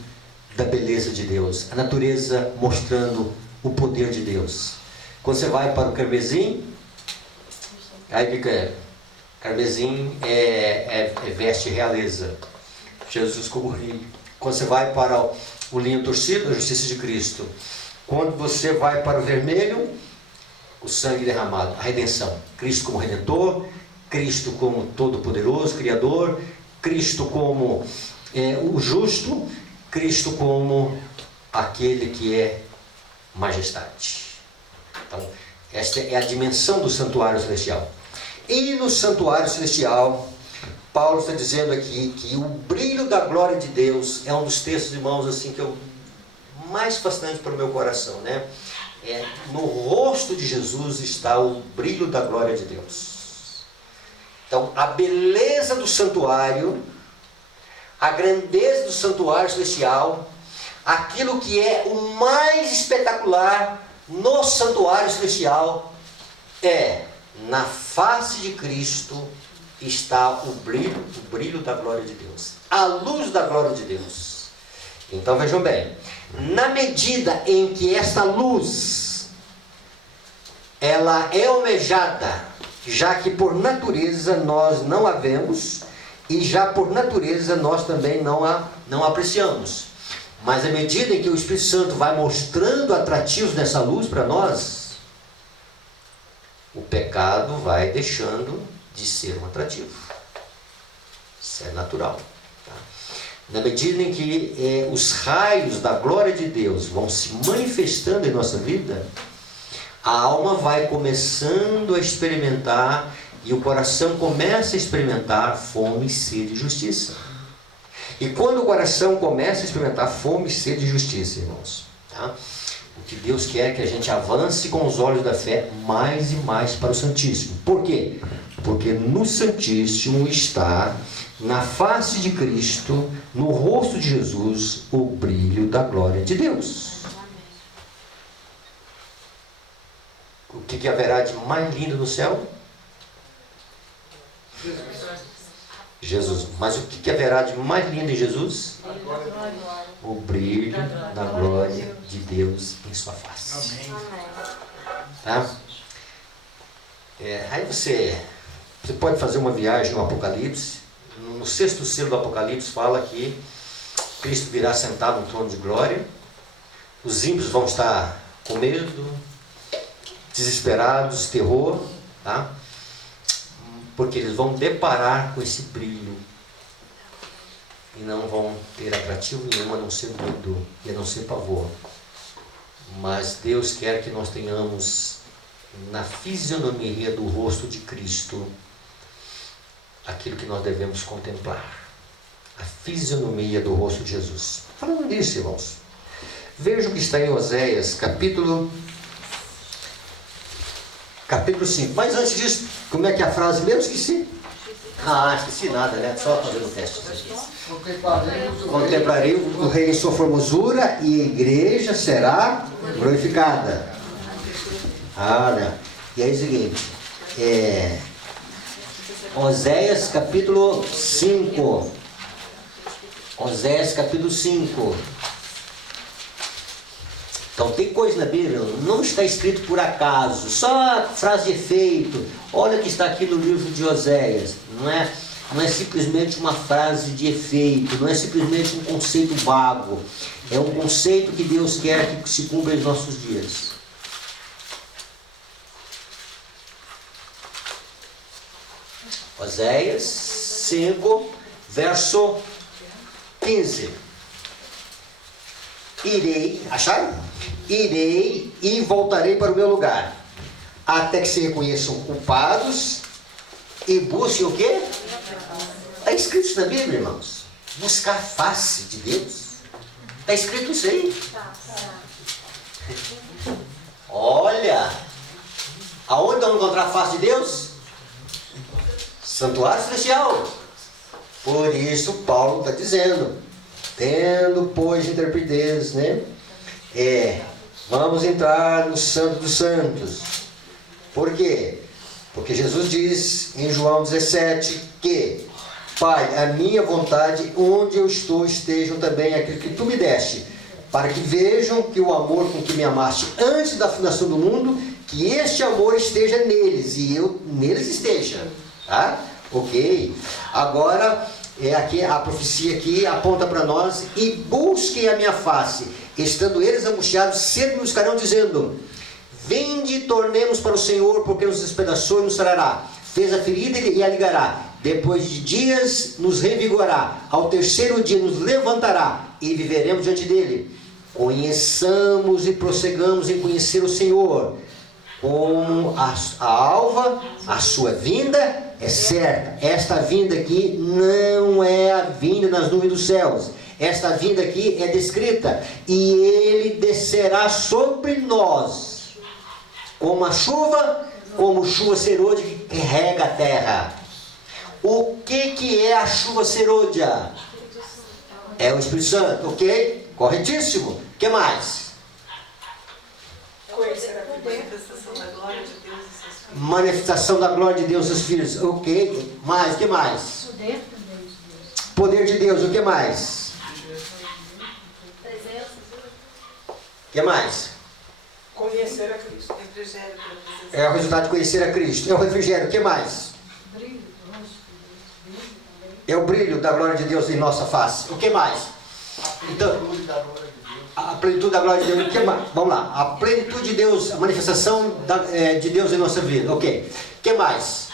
da beleza de Deus. A natureza mostrando o poder de Deus. Quando você vai para o carmesim, aí o que é? Carmesim veste realeza. Jesus como rei. Quando você vai para o linho torcido, a justiça de Cristo. Quando você vai para o vermelho, o sangue derramado, a redenção. Cristo como Redentor, Cristo como Todo-Poderoso, Criador, Cristo como o justo, Cristo como aquele que é majestade. Então, esta é a dimensão do santuário celestial. E no santuário celestial, Paulo está dizendo aqui que o brilho da glória de Deus é um dos textos, irmãos, assim, que eu mais fascinante para o meu coração, né? No rosto de Jesus está o brilho da glória de Deus. Então, a beleza do santuário, a grandeza do santuário celestial, aquilo que é o mais espetacular no santuário celestial na face de Cristo está o brilho da glória de Deus, a luz da glória de Deus. Então vejam bem, na medida em que essa luz ela é almejada, já que por natureza nós não a vemos, e já por natureza nós também não a apreciamos. Mas à medida em que o Espírito Santo vai mostrando atrativos dessa luz para nós, o pecado vai deixando de ser um atrativo. Isso é natural. Tá? Na medida em que os raios da glória de Deus vão se manifestando em nossa vida, a alma vai começando a experimentar, e o coração começa a experimentar fome, sede e justiça. E quando o coração começa a experimentar fome, sede e justiça, irmãos, tá? O que Deus quer é que a gente avance com os olhos da fé mais e mais para o Santíssimo. Por quê? Porque no Santíssimo está, na face de Cristo, no rosto de Jesus, o brilho da glória de Deus. O que haverá de mais lindo no céu? Jesus. Mas o que haverá de mais lindo em Jesus? O brilho da glória de Deus em sua face. Tá? Aí você pode fazer uma viagem no Apocalipse. No 6º selo do Apocalipse fala que Cristo virá sentado no trono de glória. Os ímpios vão estar com medo, desesperados, terror, tá? Porque eles vão deparar com esse brilho e não vão ter atrativo nenhum a não ser medo e a não ser pavor. Mas Deus quer que nós tenhamos na fisionomia do rosto de Cristo aquilo que nós devemos contemplar, a fisionomia do rosto de Jesus. Falando nisso, irmãos, veja o que está em Oséias, capítulo 5. Mas antes disso, como é que é a frase mesmo? Esqueci. Esqueci nada, né? Só fazendo o teste. Contemplarei o rei em sua formosura e a igreja será glorificada. Né? E aí é o seguinte, Oséias capítulo 5. Oséias capítulo 5. Então tem coisa na Bíblia, não está escrito por acaso, só frase de efeito. Olha o que está aqui no livro de Oséias. Não é simplesmente uma frase de efeito, não é simplesmente um conceito vago. É um conceito que Deus quer que se cumpra em nossos dias. Oséias 5, verso 15. Acharam? Irei e voltarei para o meu lugar, até que se reconheçam culpados e busquem o quê? Está escrito isso na Bíblia, irmãos. Buscar a face de Deus. Está escrito isso aí. Olha, aonde vamos encontrar a face de Deus? Santuário celestial. Por isso Paulo está dizendo, tendo pois intrepidez, né? Vamos entrar no Santo dos Santos. Por quê? Porque Jesus diz em João 17 que, Pai, a minha vontade, onde eu estou, estejam também aquilo que tu me deste, para que vejam que o amor com que me amaste antes da fundação do mundo, que este amor esteja neles e eu neles esteja. Tá? Ok? Agora, aqui, a profecia aqui aponta para nós: e busquem a minha face, estando eles angustiados, sempre nos ficarão dizendo: vinde e tornemos para o Senhor, porque nos despedaçou e nos sarará, fez a ferida e a ligará, depois de dias nos revigorará, ao terceiro dia nos levantará e viveremos diante dele. Conheçamos e prossigamos em conhecer o Senhor. Como a alva, a sua vinda é certa. Esta vinda aqui não é a vinda nas nuvens dos céus. Esta vinda aqui é descrita. E ele descerá sobre nós como a chuva, como chuva serôdia que rega a terra. O que é a chuva serôdia? É o Espírito Santo, ok? Corretíssimo. O que mais? Manifestação da glória de Deus e seus filhos. Ok. Mais, o que mais? Poder de Deus. O que mais? O que mais? Conhecer a Cristo. É o resultado de conhecer a Cristo. É o refrigério. O que mais? É o brilho da glória de Deus em nossa face. O que mais? Então, a plenitude da glória de Deus. O que mais? Vamos lá. A plenitude de Deus, a manifestação de Deus em nossa vida. Ok. O que mais?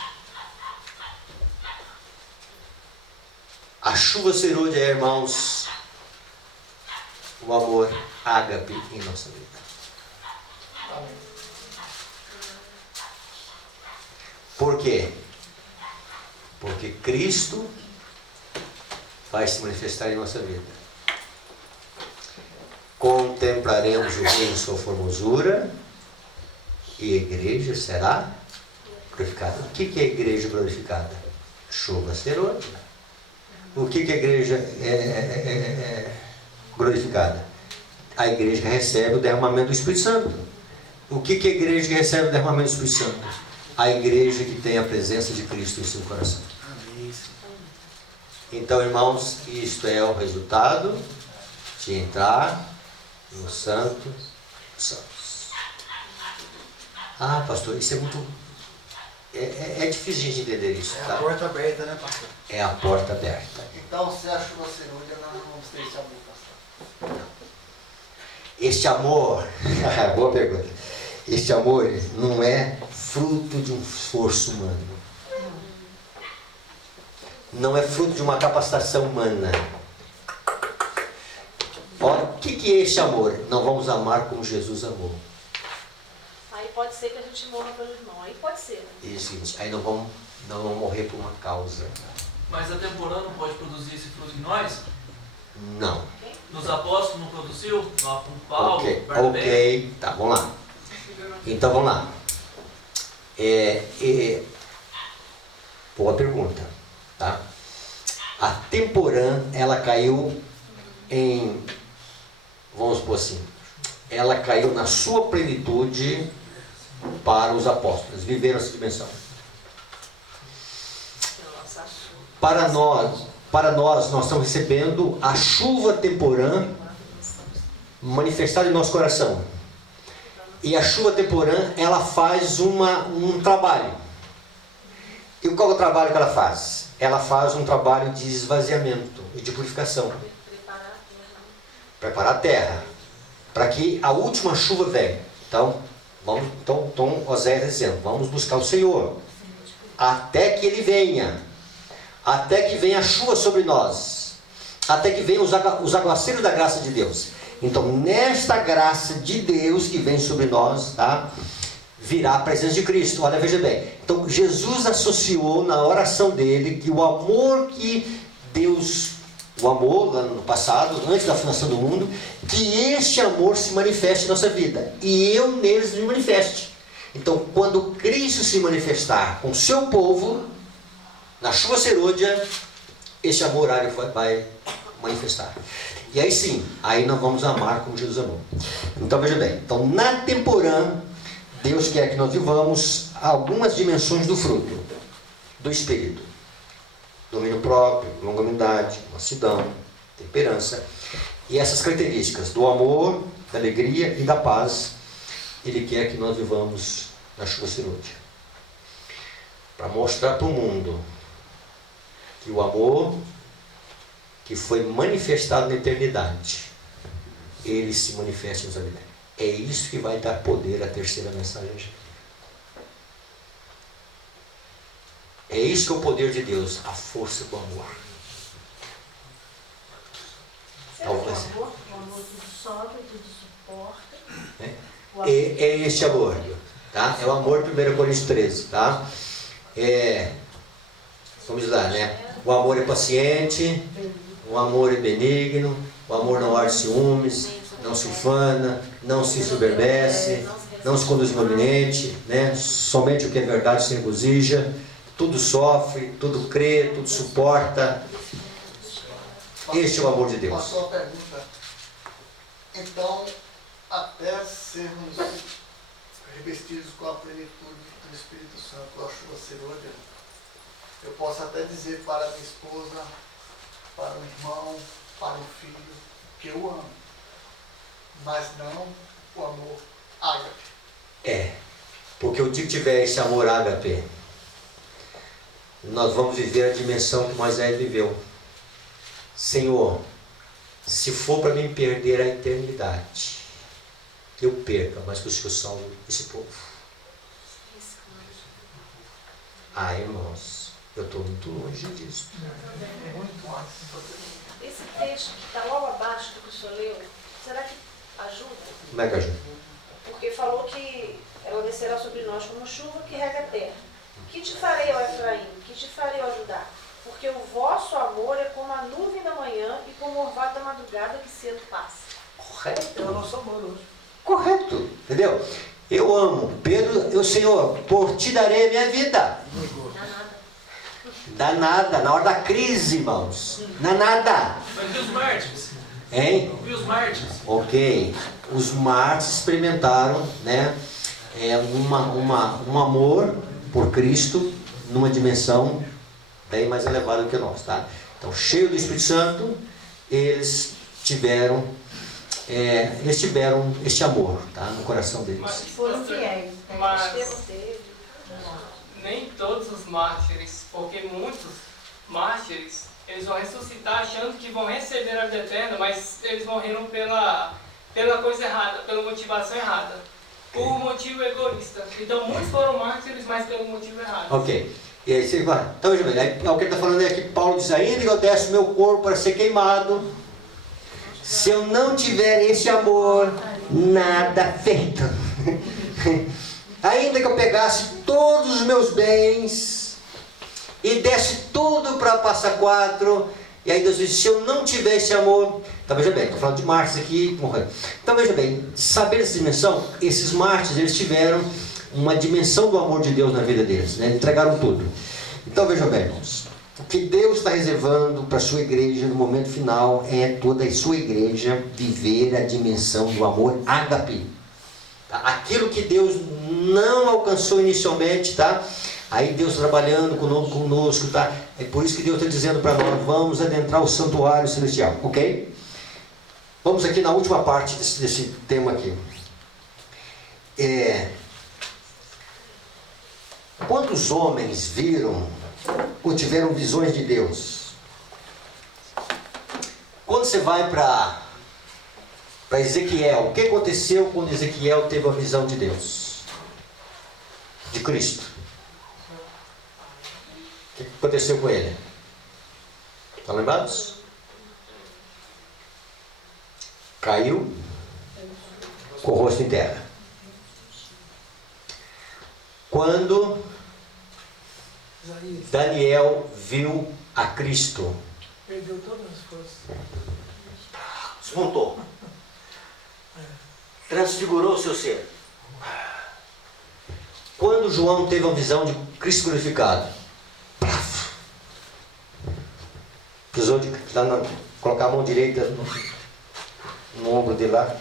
A chuva serôdia, irmãos, o amor ágape em nossa vida. Por quê? Porque Cristo vai se manifestar em nossa vida. Contemplaremos o Rei em sua formosura e a igreja será glorificada. O que é a igreja glorificada? Chuva serôdia. O que é a igreja glorificada? A igreja que recebe o derramamento do Espírito Santo. O que é a igreja que recebe o derramamento do Espírito Santo? A igreja que tem a presença de Cristo em seu coração. Então, irmãos, isto é o resultado de entrar no Santo dos Santos. Ah, pastor, isso é muito... É difícil de entender isso, É tá? a porta aberta, né, pastor? É a porta aberta. Então, se a chuva serôdia, nós não vamos ter esse amor, pastor. Este amor, boa pergunta. Este amor não é fruto de um esforço humano. Não é fruto de uma capacitação humana. Ora, o que é este amor? Não vamos amar como Jesus amou. Aí pode ser que a gente morra pelo irmão. Aí pode ser, né? Isso, aí não vamos morrer por uma causa. Mas a temporã não pode produzir esse fruto em nós? Não. Nos apóstolos não produziu? No Paulo, Ok, tá, vamos lá. Então vamos lá. Boa pergunta, tá? A temporã, ela caiu em, vamos supor assim, ela caiu na sua plenitude para os apóstolos, viveram essa dimensão. Para nós estamos recebendo a chuva temporã manifestada em nosso coração. E a chuva temporã, ela faz um trabalho. E qual é o trabalho que ela faz? Ela faz um trabalho de esvaziamento e de purificação. Preparar a terra. Para que a última chuva venha. Então Oséias dizendo, vamos buscar o Senhor. Até que Ele venha. Até que venha a chuva sobre nós. Até que venham os aguaceiros da graça de Deus. Então, nesta graça de Deus que vem sobre nós, tá? Virá a presença de Cristo. Olha, veja bem. Então, Jesus associou na oração dele que o amor que Deus o amor lá no passado, antes da fundação do mundo, que este amor se manifeste em nossa vida. E eu neles me manifeste. Então, quando Cristo se manifestar com o seu povo, na chuva serôdia, esse amor vai manifestar. E aí sim, aí nós vamos amar como Jesus amou. Então veja bem, então na temporã, Deus quer que nós vivamos algumas dimensões do fruto, do Espírito. Domínio próprio, longanimidade, mansidão, temperança. E essas características do amor, da alegria e da paz, Ele quer que nós vivamos na chuva serôdia. Para mostrar para o mundo que o amor que foi manifestado na eternidade, ele se manifesta nos habitantes. É isso que vai dar poder à terceira mensagem. É isso que é o poder de Deus, a força do amor. Você não é o amor? O amor tudo sofre, tudo suporta. É, O amor é este amor, tá? É o amor 1 Coríntios 13, tá? Vamos lá, né? O amor é paciente, o amor é benigno, o amor não arde ciúmes, não se ufana, não se ensoberbece, não se conduz inconveniente, né? Somente o que é verdade se regozija, tudo sofre, tudo crê, tudo suporta. Este é o amor de Deus. Passou a pergunta. Então, até sermos revestidos com a plenitude do Espírito Santo, a chuva serôdia, eu posso até dizer para minha esposa, para o irmão, para o filho, que eu amo, mas não o amor ágape. Porque o dia que tiver esse amor ágape, nós vamos viver a dimensão que Moisés viveu. Senhor, se for para mim perder a eternidade, eu perca, mas que o Senhor salve esse povo. Irmãos, eu estou muito longe disso. Esse texto que está logo abaixo do que o senhor leu, será que ajuda? Como é que ajuda? Porque falou que ela descerá sobre nós como chuva que rega a terra. Que te farei, ó Efraim? Que te farei, ó Judá? Porque o vosso amor é como a nuvem da manhã e como o orvalho da madrugada que cedo passa. É o nosso amor hoje. Correto, entendeu? Eu amo. Pedro, Senhor, por ti darei a minha vida. Dá nada, na hora da crise, irmãos. Dá nada. Mas e os mártires? Hein? E os mártires? Ok. Os mártires experimentaram, né, um amor por Cristo numa dimensão bem mais elevada do que nós, tá? Então, cheio do Espírito Santo, eles tiveram este amor, tá, no coração deles. Mas, Foram fiéis. mas Estevão teve. nem todos os mártires, porque muitos mártires, eles vão ressuscitar achando que vão receber a vida eterna, mas eles morreram pela coisa errada, pela motivação errada, por motivo egoísta. Então muitos foram mártires, mas pelo motivo errado. Ok. E aí você vai. Então, veja bem, aí, o que ele está falando é que Paulo diz: ainda que eu desse o meu corpo para ser queimado, se eu não tiver esse amor, nada feito. Ainda que eu pegasse todos os meus bens e desse tudo para Passa Quatro, e aí Deus diz: se eu não tiver esse amor. Então veja bem, estou falando de mártires aqui. Então veja bem, saber essa dimensão, esses mártires, eles tiveram uma dimensão do amor de Deus na vida deles, né? Entregaram tudo. Então veja bem, irmãos, o que Deus está reservando para a sua igreja no momento final é toda a sua igreja viver a dimensão do amor ágape. Tá? Aquilo que Deus não alcançou inicialmente, tá? Aí Deus trabalhando conosco, tá? É por isso que Deus está dizendo para nós: vamos adentrar o santuário celestial, ok? Vamos aqui na última parte desse tema aqui. Quantos homens viram ou tiveram visões de Deus? Quando você vai para Ezequiel, o que aconteceu quando Ezequiel teve a visão de Deus? De Cristo? O que aconteceu com ele? Estão lembrados? Caiu com o rosto em terra. Quando Daniel viu a Cristo, Perdeu todas as forças. desmontou, transfigurou o seu ser. Quando João teve a visão de Cristo glorificado, precisou de colocar a mão direita no ombro dele lá,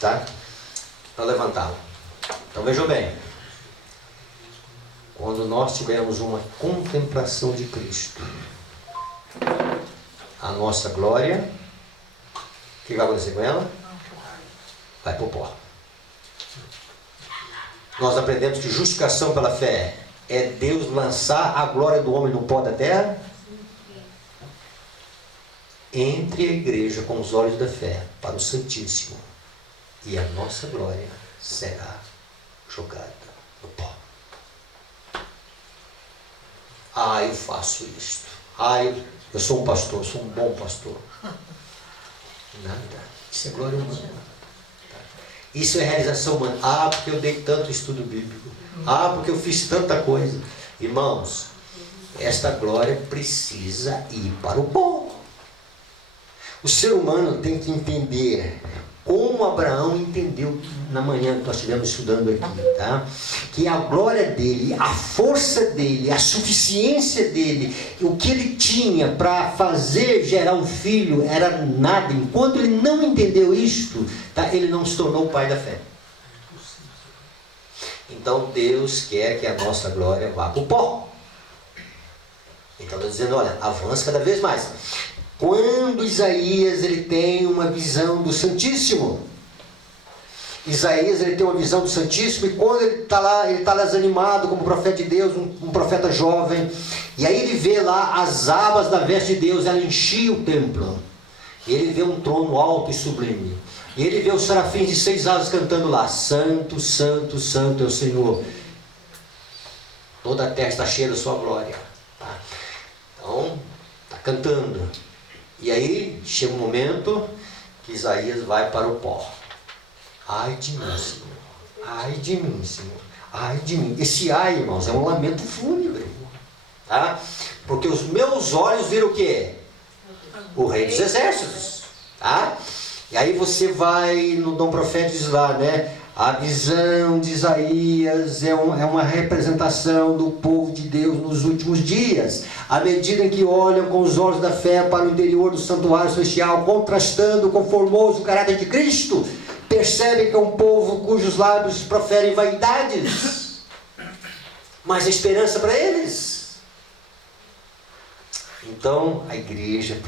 tá? Para levantá-lo. Então vejam bem, quando nós tivermos uma contemplação de Cristo, a nossa glória, o que vai acontecer com ela? Vai para o pó. Nós aprendemos que justificação pela fé é Deus lançar a glória do homem no pó da terra. Entre a igreja com os olhos da fé para o Santíssimo, e a nossa glória será jogada no pó. eu faço isto. Eu sou um pastor, sou um bom pastor. Nada. Isso é glória humana. Isso é realização humana. Porque eu dei tanto estudo bíblico. Porque eu fiz tanta coisa. Irmãos, esta glória precisa ir para o pó. O ser humano tem que entender, como Abraão entendeu na manhã que nós estivemos estudando aqui, tá? Que a glória dele, a força dele, a suficiência dele, o que ele tinha para fazer gerar um filho era nada. Enquanto ele não entendeu isto, tá? Ele não se tornou o pai da fé. Então Deus quer que a nossa glória vá para o pó. Então está dizendo, olha, avança cada vez mais. Quando Isaías ele tem uma visão do Santíssimo, Isaías ele tem uma visão do Santíssimo, e quando ele está lá desanimado como profeta de Deus, um profeta jovem, e aí ele vê lá as abas da veste de Deus, ela enchia o templo, e ele vê um trono alto e sublime, e ele vê os serafins de 6 asas cantando lá, Santo, Santo, Santo é o Senhor, toda a terra está cheia da sua glória, tá? Então, está cantando. E aí chega um momento que Isaías vai para o pó. Ai de mim, Senhor. Ai de mim, Senhor. Ai de mim. Esse ai, irmãos, é um lamento fúnebre. Tá? Porque os meus olhos viram o quê? O Rei dos Exércitos. Tá? E aí você vai no Dom Profeta e diz lá, né? A visão de Isaías é uma representação do povo de Deus nos últimos dias, à medida em que olham com os olhos da fé para o interior do santuário celestial, contrastando com o formoso caráter de Cristo, percebem que é um povo cujos lábios proferem vaidades, mas a esperança para eles. Então a igreja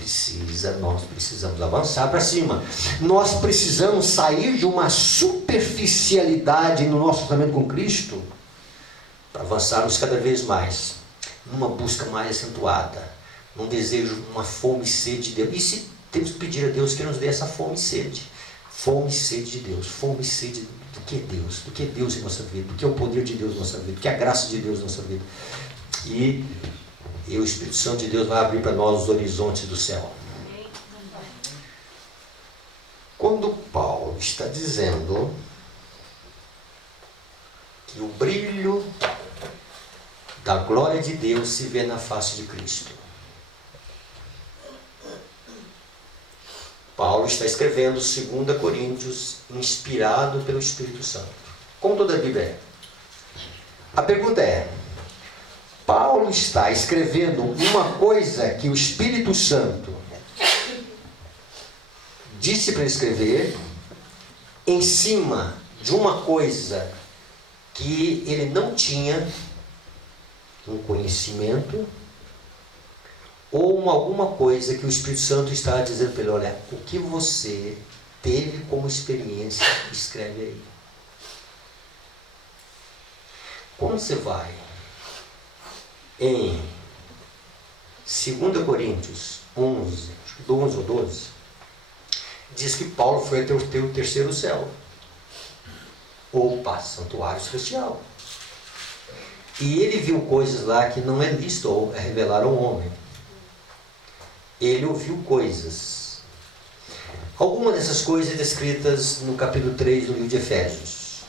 nós precisamos avançar para cima. Nós precisamos sair de uma superficialidade no nosso tratamento com Cristo para avançarmos cada vez mais, numa busca mais acentuada, num desejo, uma fome e sede de Deus. E se temos que pedir a Deus que nos dê essa fome e sede de Deus, fome e sede do que é Deus, do que é Deus em nossa vida, do que é o poder de Deus em nossa vida, do que é a graça de Deus em nossa vida. E o Espírito Santo de Deus vai abrir para nós os horizontes do céu. Quando Paulo está dizendo que o brilho da glória de Deus se vê na face de Cristo, Paulo está escrevendo 2 Coríntios, inspirado pelo Espírito Santo, como toda a Bíblia é. A pergunta é, Paulo está escrevendo uma coisa que o Espírito Santo disse para escrever em cima de uma coisa que ele não tinha um conhecimento, ou alguma coisa que o Espírito Santo está dizendo para ele, olha, o que você teve como experiência, escreve aí. Quando você vai em 2 Coríntios 11, acho que 11 ou 12, diz que Paulo foi até o terceiro céu, ou santuário celestial. E ele viu coisas lá que não é lícito ou é revelar ao homem. Ele ouviu coisas. Algumas dessas coisas descritas no capítulo 3 do livro de Efésios.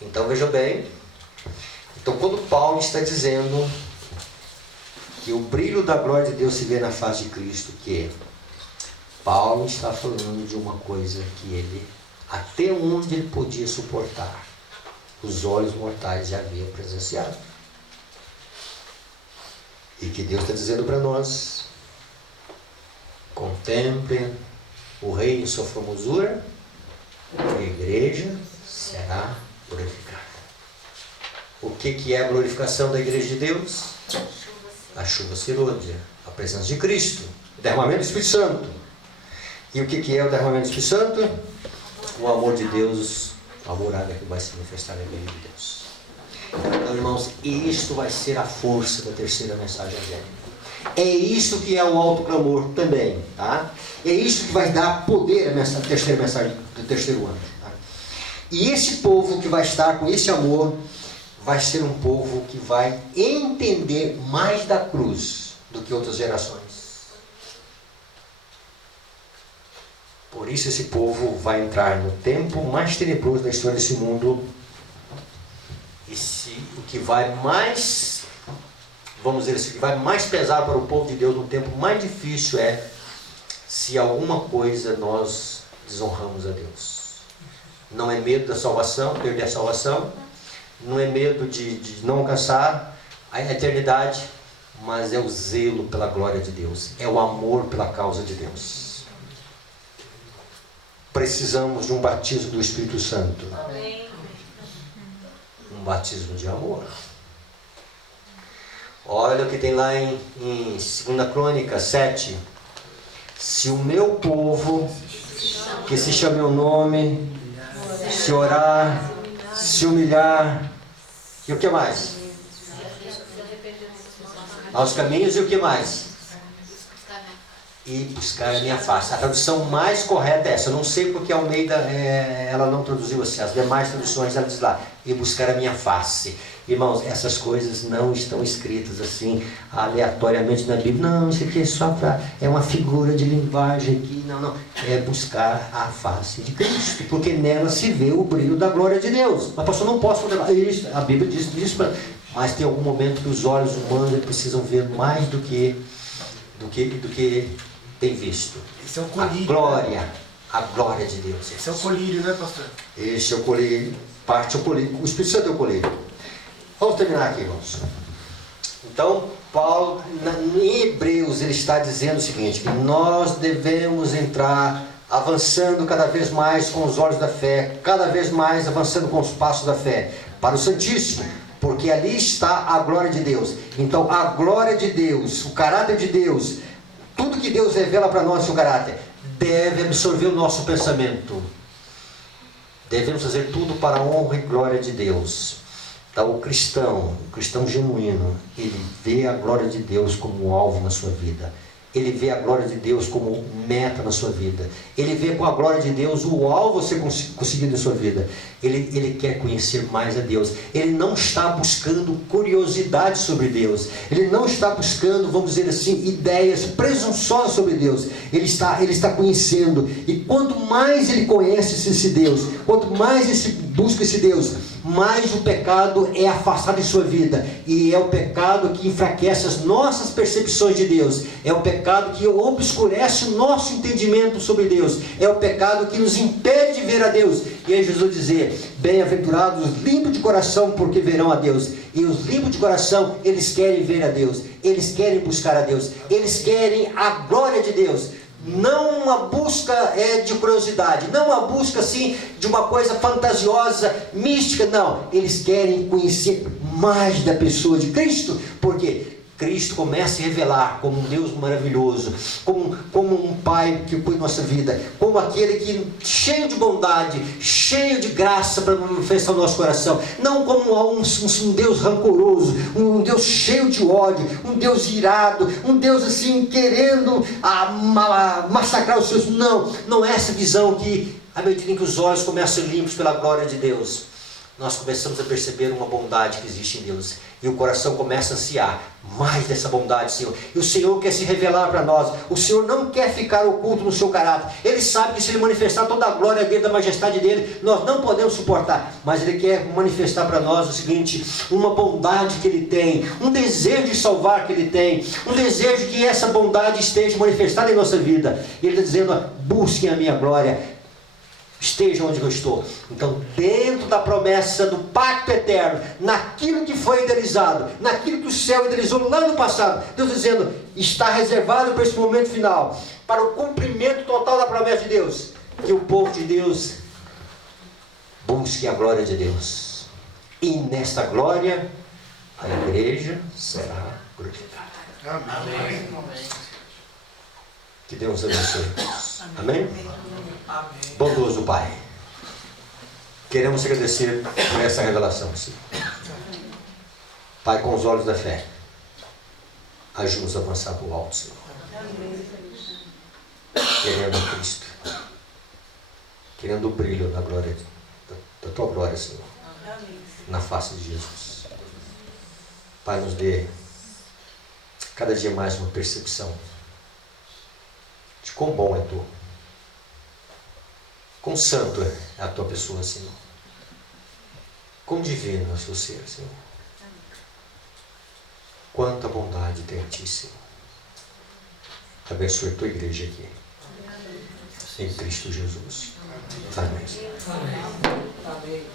Então veja bem. Então quando Paulo está dizendo que o brilho da glória de Deus se vê na face de Cristo, que Paulo está falando de uma coisa que ele, até onde ele podia suportar, os olhos mortais já haviam presenciado. E que Deus está dizendo para nós, contemplem o Rei em sua formosura, e a igreja será glorificada. O que é a glorificação da igreja de Deus? A chuva serôdia, a presença de Cristo, o derramamento do Espírito Santo. E o que é o derramamento do Espírito Santo? O amor de Deus, a morada que vai se manifestar na igreja de Deus. Então, irmãos, isto vai ser a força da terceira mensagem angélica. É isso que é o alto clamor também, tá? É isso que vai dar poder à terceira mensagem do terceiro ano, tá? E esse povo que vai estar com esse amor vai ser um povo que vai entender mais da cruz do que outras gerações. Por isso esse povo vai entrar no tempo mais tenebroso da história desse mundo. E o que vai mais, vamos dizer assim, o que vai mais pesar para o povo de Deus no tempo mais difícil é se alguma coisa nós desonramos a Deus. Não é medo da salvação, perder a salvação, não é medo de não alcançar a eternidade, mas é o zelo pela glória de Deus, é o amor pela causa de Deus. Precisamos de um batismo do Espírito Santo. Amém. Um batismo de amor. Olha o que tem lá em 2 Crônica 7. Se o meu povo, que se chama meu nome, se orar, se humilhar, e o que mais? Aos caminhos e o que mais? E buscar a minha face. A tradução mais correta é essa. Eu não sei porque a Almeida ela não traduziu assim. As demais traduções ela diz lá, e buscar a minha face. Irmãos, essas coisas não estão escritas assim aleatoriamente na Bíblia. Não, isso aqui é só é uma figura de linguagem aqui. Não. É buscar a face de Cristo, porque nela se vê o brilho da glória de Deus. Mas pastor, não posso fazer isso. A Bíblia diz isso, mas tem algum momento que os olhos humanos precisam ver mais do que tem visto. Esse é o colírio. A glória de Deus. Esse é o colírio, né, pastor? Esse é o colírio, parte é o colírio. O Espírito Santo é o colírio. Vamos terminar aqui, irmãos. Então, Paulo, em Hebreus, ele está dizendo o seguinte, que nós devemos entrar avançando cada vez mais com os olhos da fé, cada vez mais avançando com os passos da fé, para o Santíssimo, porque ali está a glória de Deus. Então, a glória de Deus, o caráter de Deus, tudo que Deus revela para nós, seu caráter, deve absorver o nosso pensamento. Devemos fazer tudo para a honra e glória de Deus. Então, o cristão genuíno, ele vê a glória de Deus como alvo na sua vida. Ele vê a glória de Deus como meta na sua vida. Ele vê com a glória de Deus o alvo a ser conseguido na sua vida. Ele quer conhecer mais a Deus. Ele não está buscando curiosidade sobre Deus. Ele não está buscando, vamos dizer assim, ideias presunçosas sobre Deus. Ele está conhecendo. E quanto mais ele conhece esse Deus, quanto mais ele busca esse Deus, mais o pecado é afastado de sua vida. E é o pecado que enfraquece as nossas percepções de Deus. É o pecado que obscurece o nosso entendimento sobre Deus. É o pecado que nos impede de ver a Deus. E aí Jesus dizer, bem-aventurados os limpos de coração, porque verão a Deus. E os limpos de coração, eles querem ver a Deus. Eles querem buscar a Deus. Eles querem a glória de Deus. Não uma busca de curiosidade, não uma busca assim de uma coisa fantasiosa, mística, não. Eles querem conhecer mais da pessoa de Cristo, porque Cristo começa a se revelar como um Deus maravilhoso, como um Pai que cuida da nossa vida, como aquele que cheio de bondade, cheio de graça para manifestar o nosso coração, não como um Deus rancoroso, um Deus cheio de ódio, um Deus irado, um Deus assim querendo massacrar os seus. Não é essa visão que, à medida em que os olhos começam a ser limpos pela glória de Deus, nós começamos a perceber uma bondade que existe em Deus. E o coração começa a ansiar mais dessa bondade, Senhor. E o Senhor quer se revelar para nós. O Senhor não quer ficar oculto no seu caráter. Ele sabe que se Ele manifestar toda a glória dEle, da majestade dEle, nós não podemos suportar. Mas Ele quer manifestar para nós o seguinte, uma bondade que Ele tem, um desejo de salvar que Ele tem, um desejo que essa bondade esteja manifestada em nossa vida. E Ele está dizendo, busquem a minha glória. Esteja onde eu estou. Então, dentro da promessa do pacto eterno, naquilo que foi idealizado, naquilo que o céu idealizou lá no passado, Deus dizendo, está reservado para esse momento final, para o cumprimento total da promessa de Deus, que o povo de Deus busque a glória de Deus. E nesta glória, a igreja será glorificada. Amém. Que Deus abençoe. Amém? Amém. Bondoso Pai, queremos agradecer por essa revelação, Senhor. Pai, com os olhos da fé, ajuda-nos a avançar para o alto, Senhor. Querendo Cristo, querendo o brilho da glória, da Tua glória, Senhor, na face de Jesus. Pai, nos dê cada dia mais uma percepção de quão bom é Tu, quão santo é a Tua pessoa, Senhor, quão divino é o Seu ser, Senhor. Quanta bondade tem em Ti, Senhor. Abençoe a Tua igreja aqui. Em Cristo Jesus. Amém. Amém.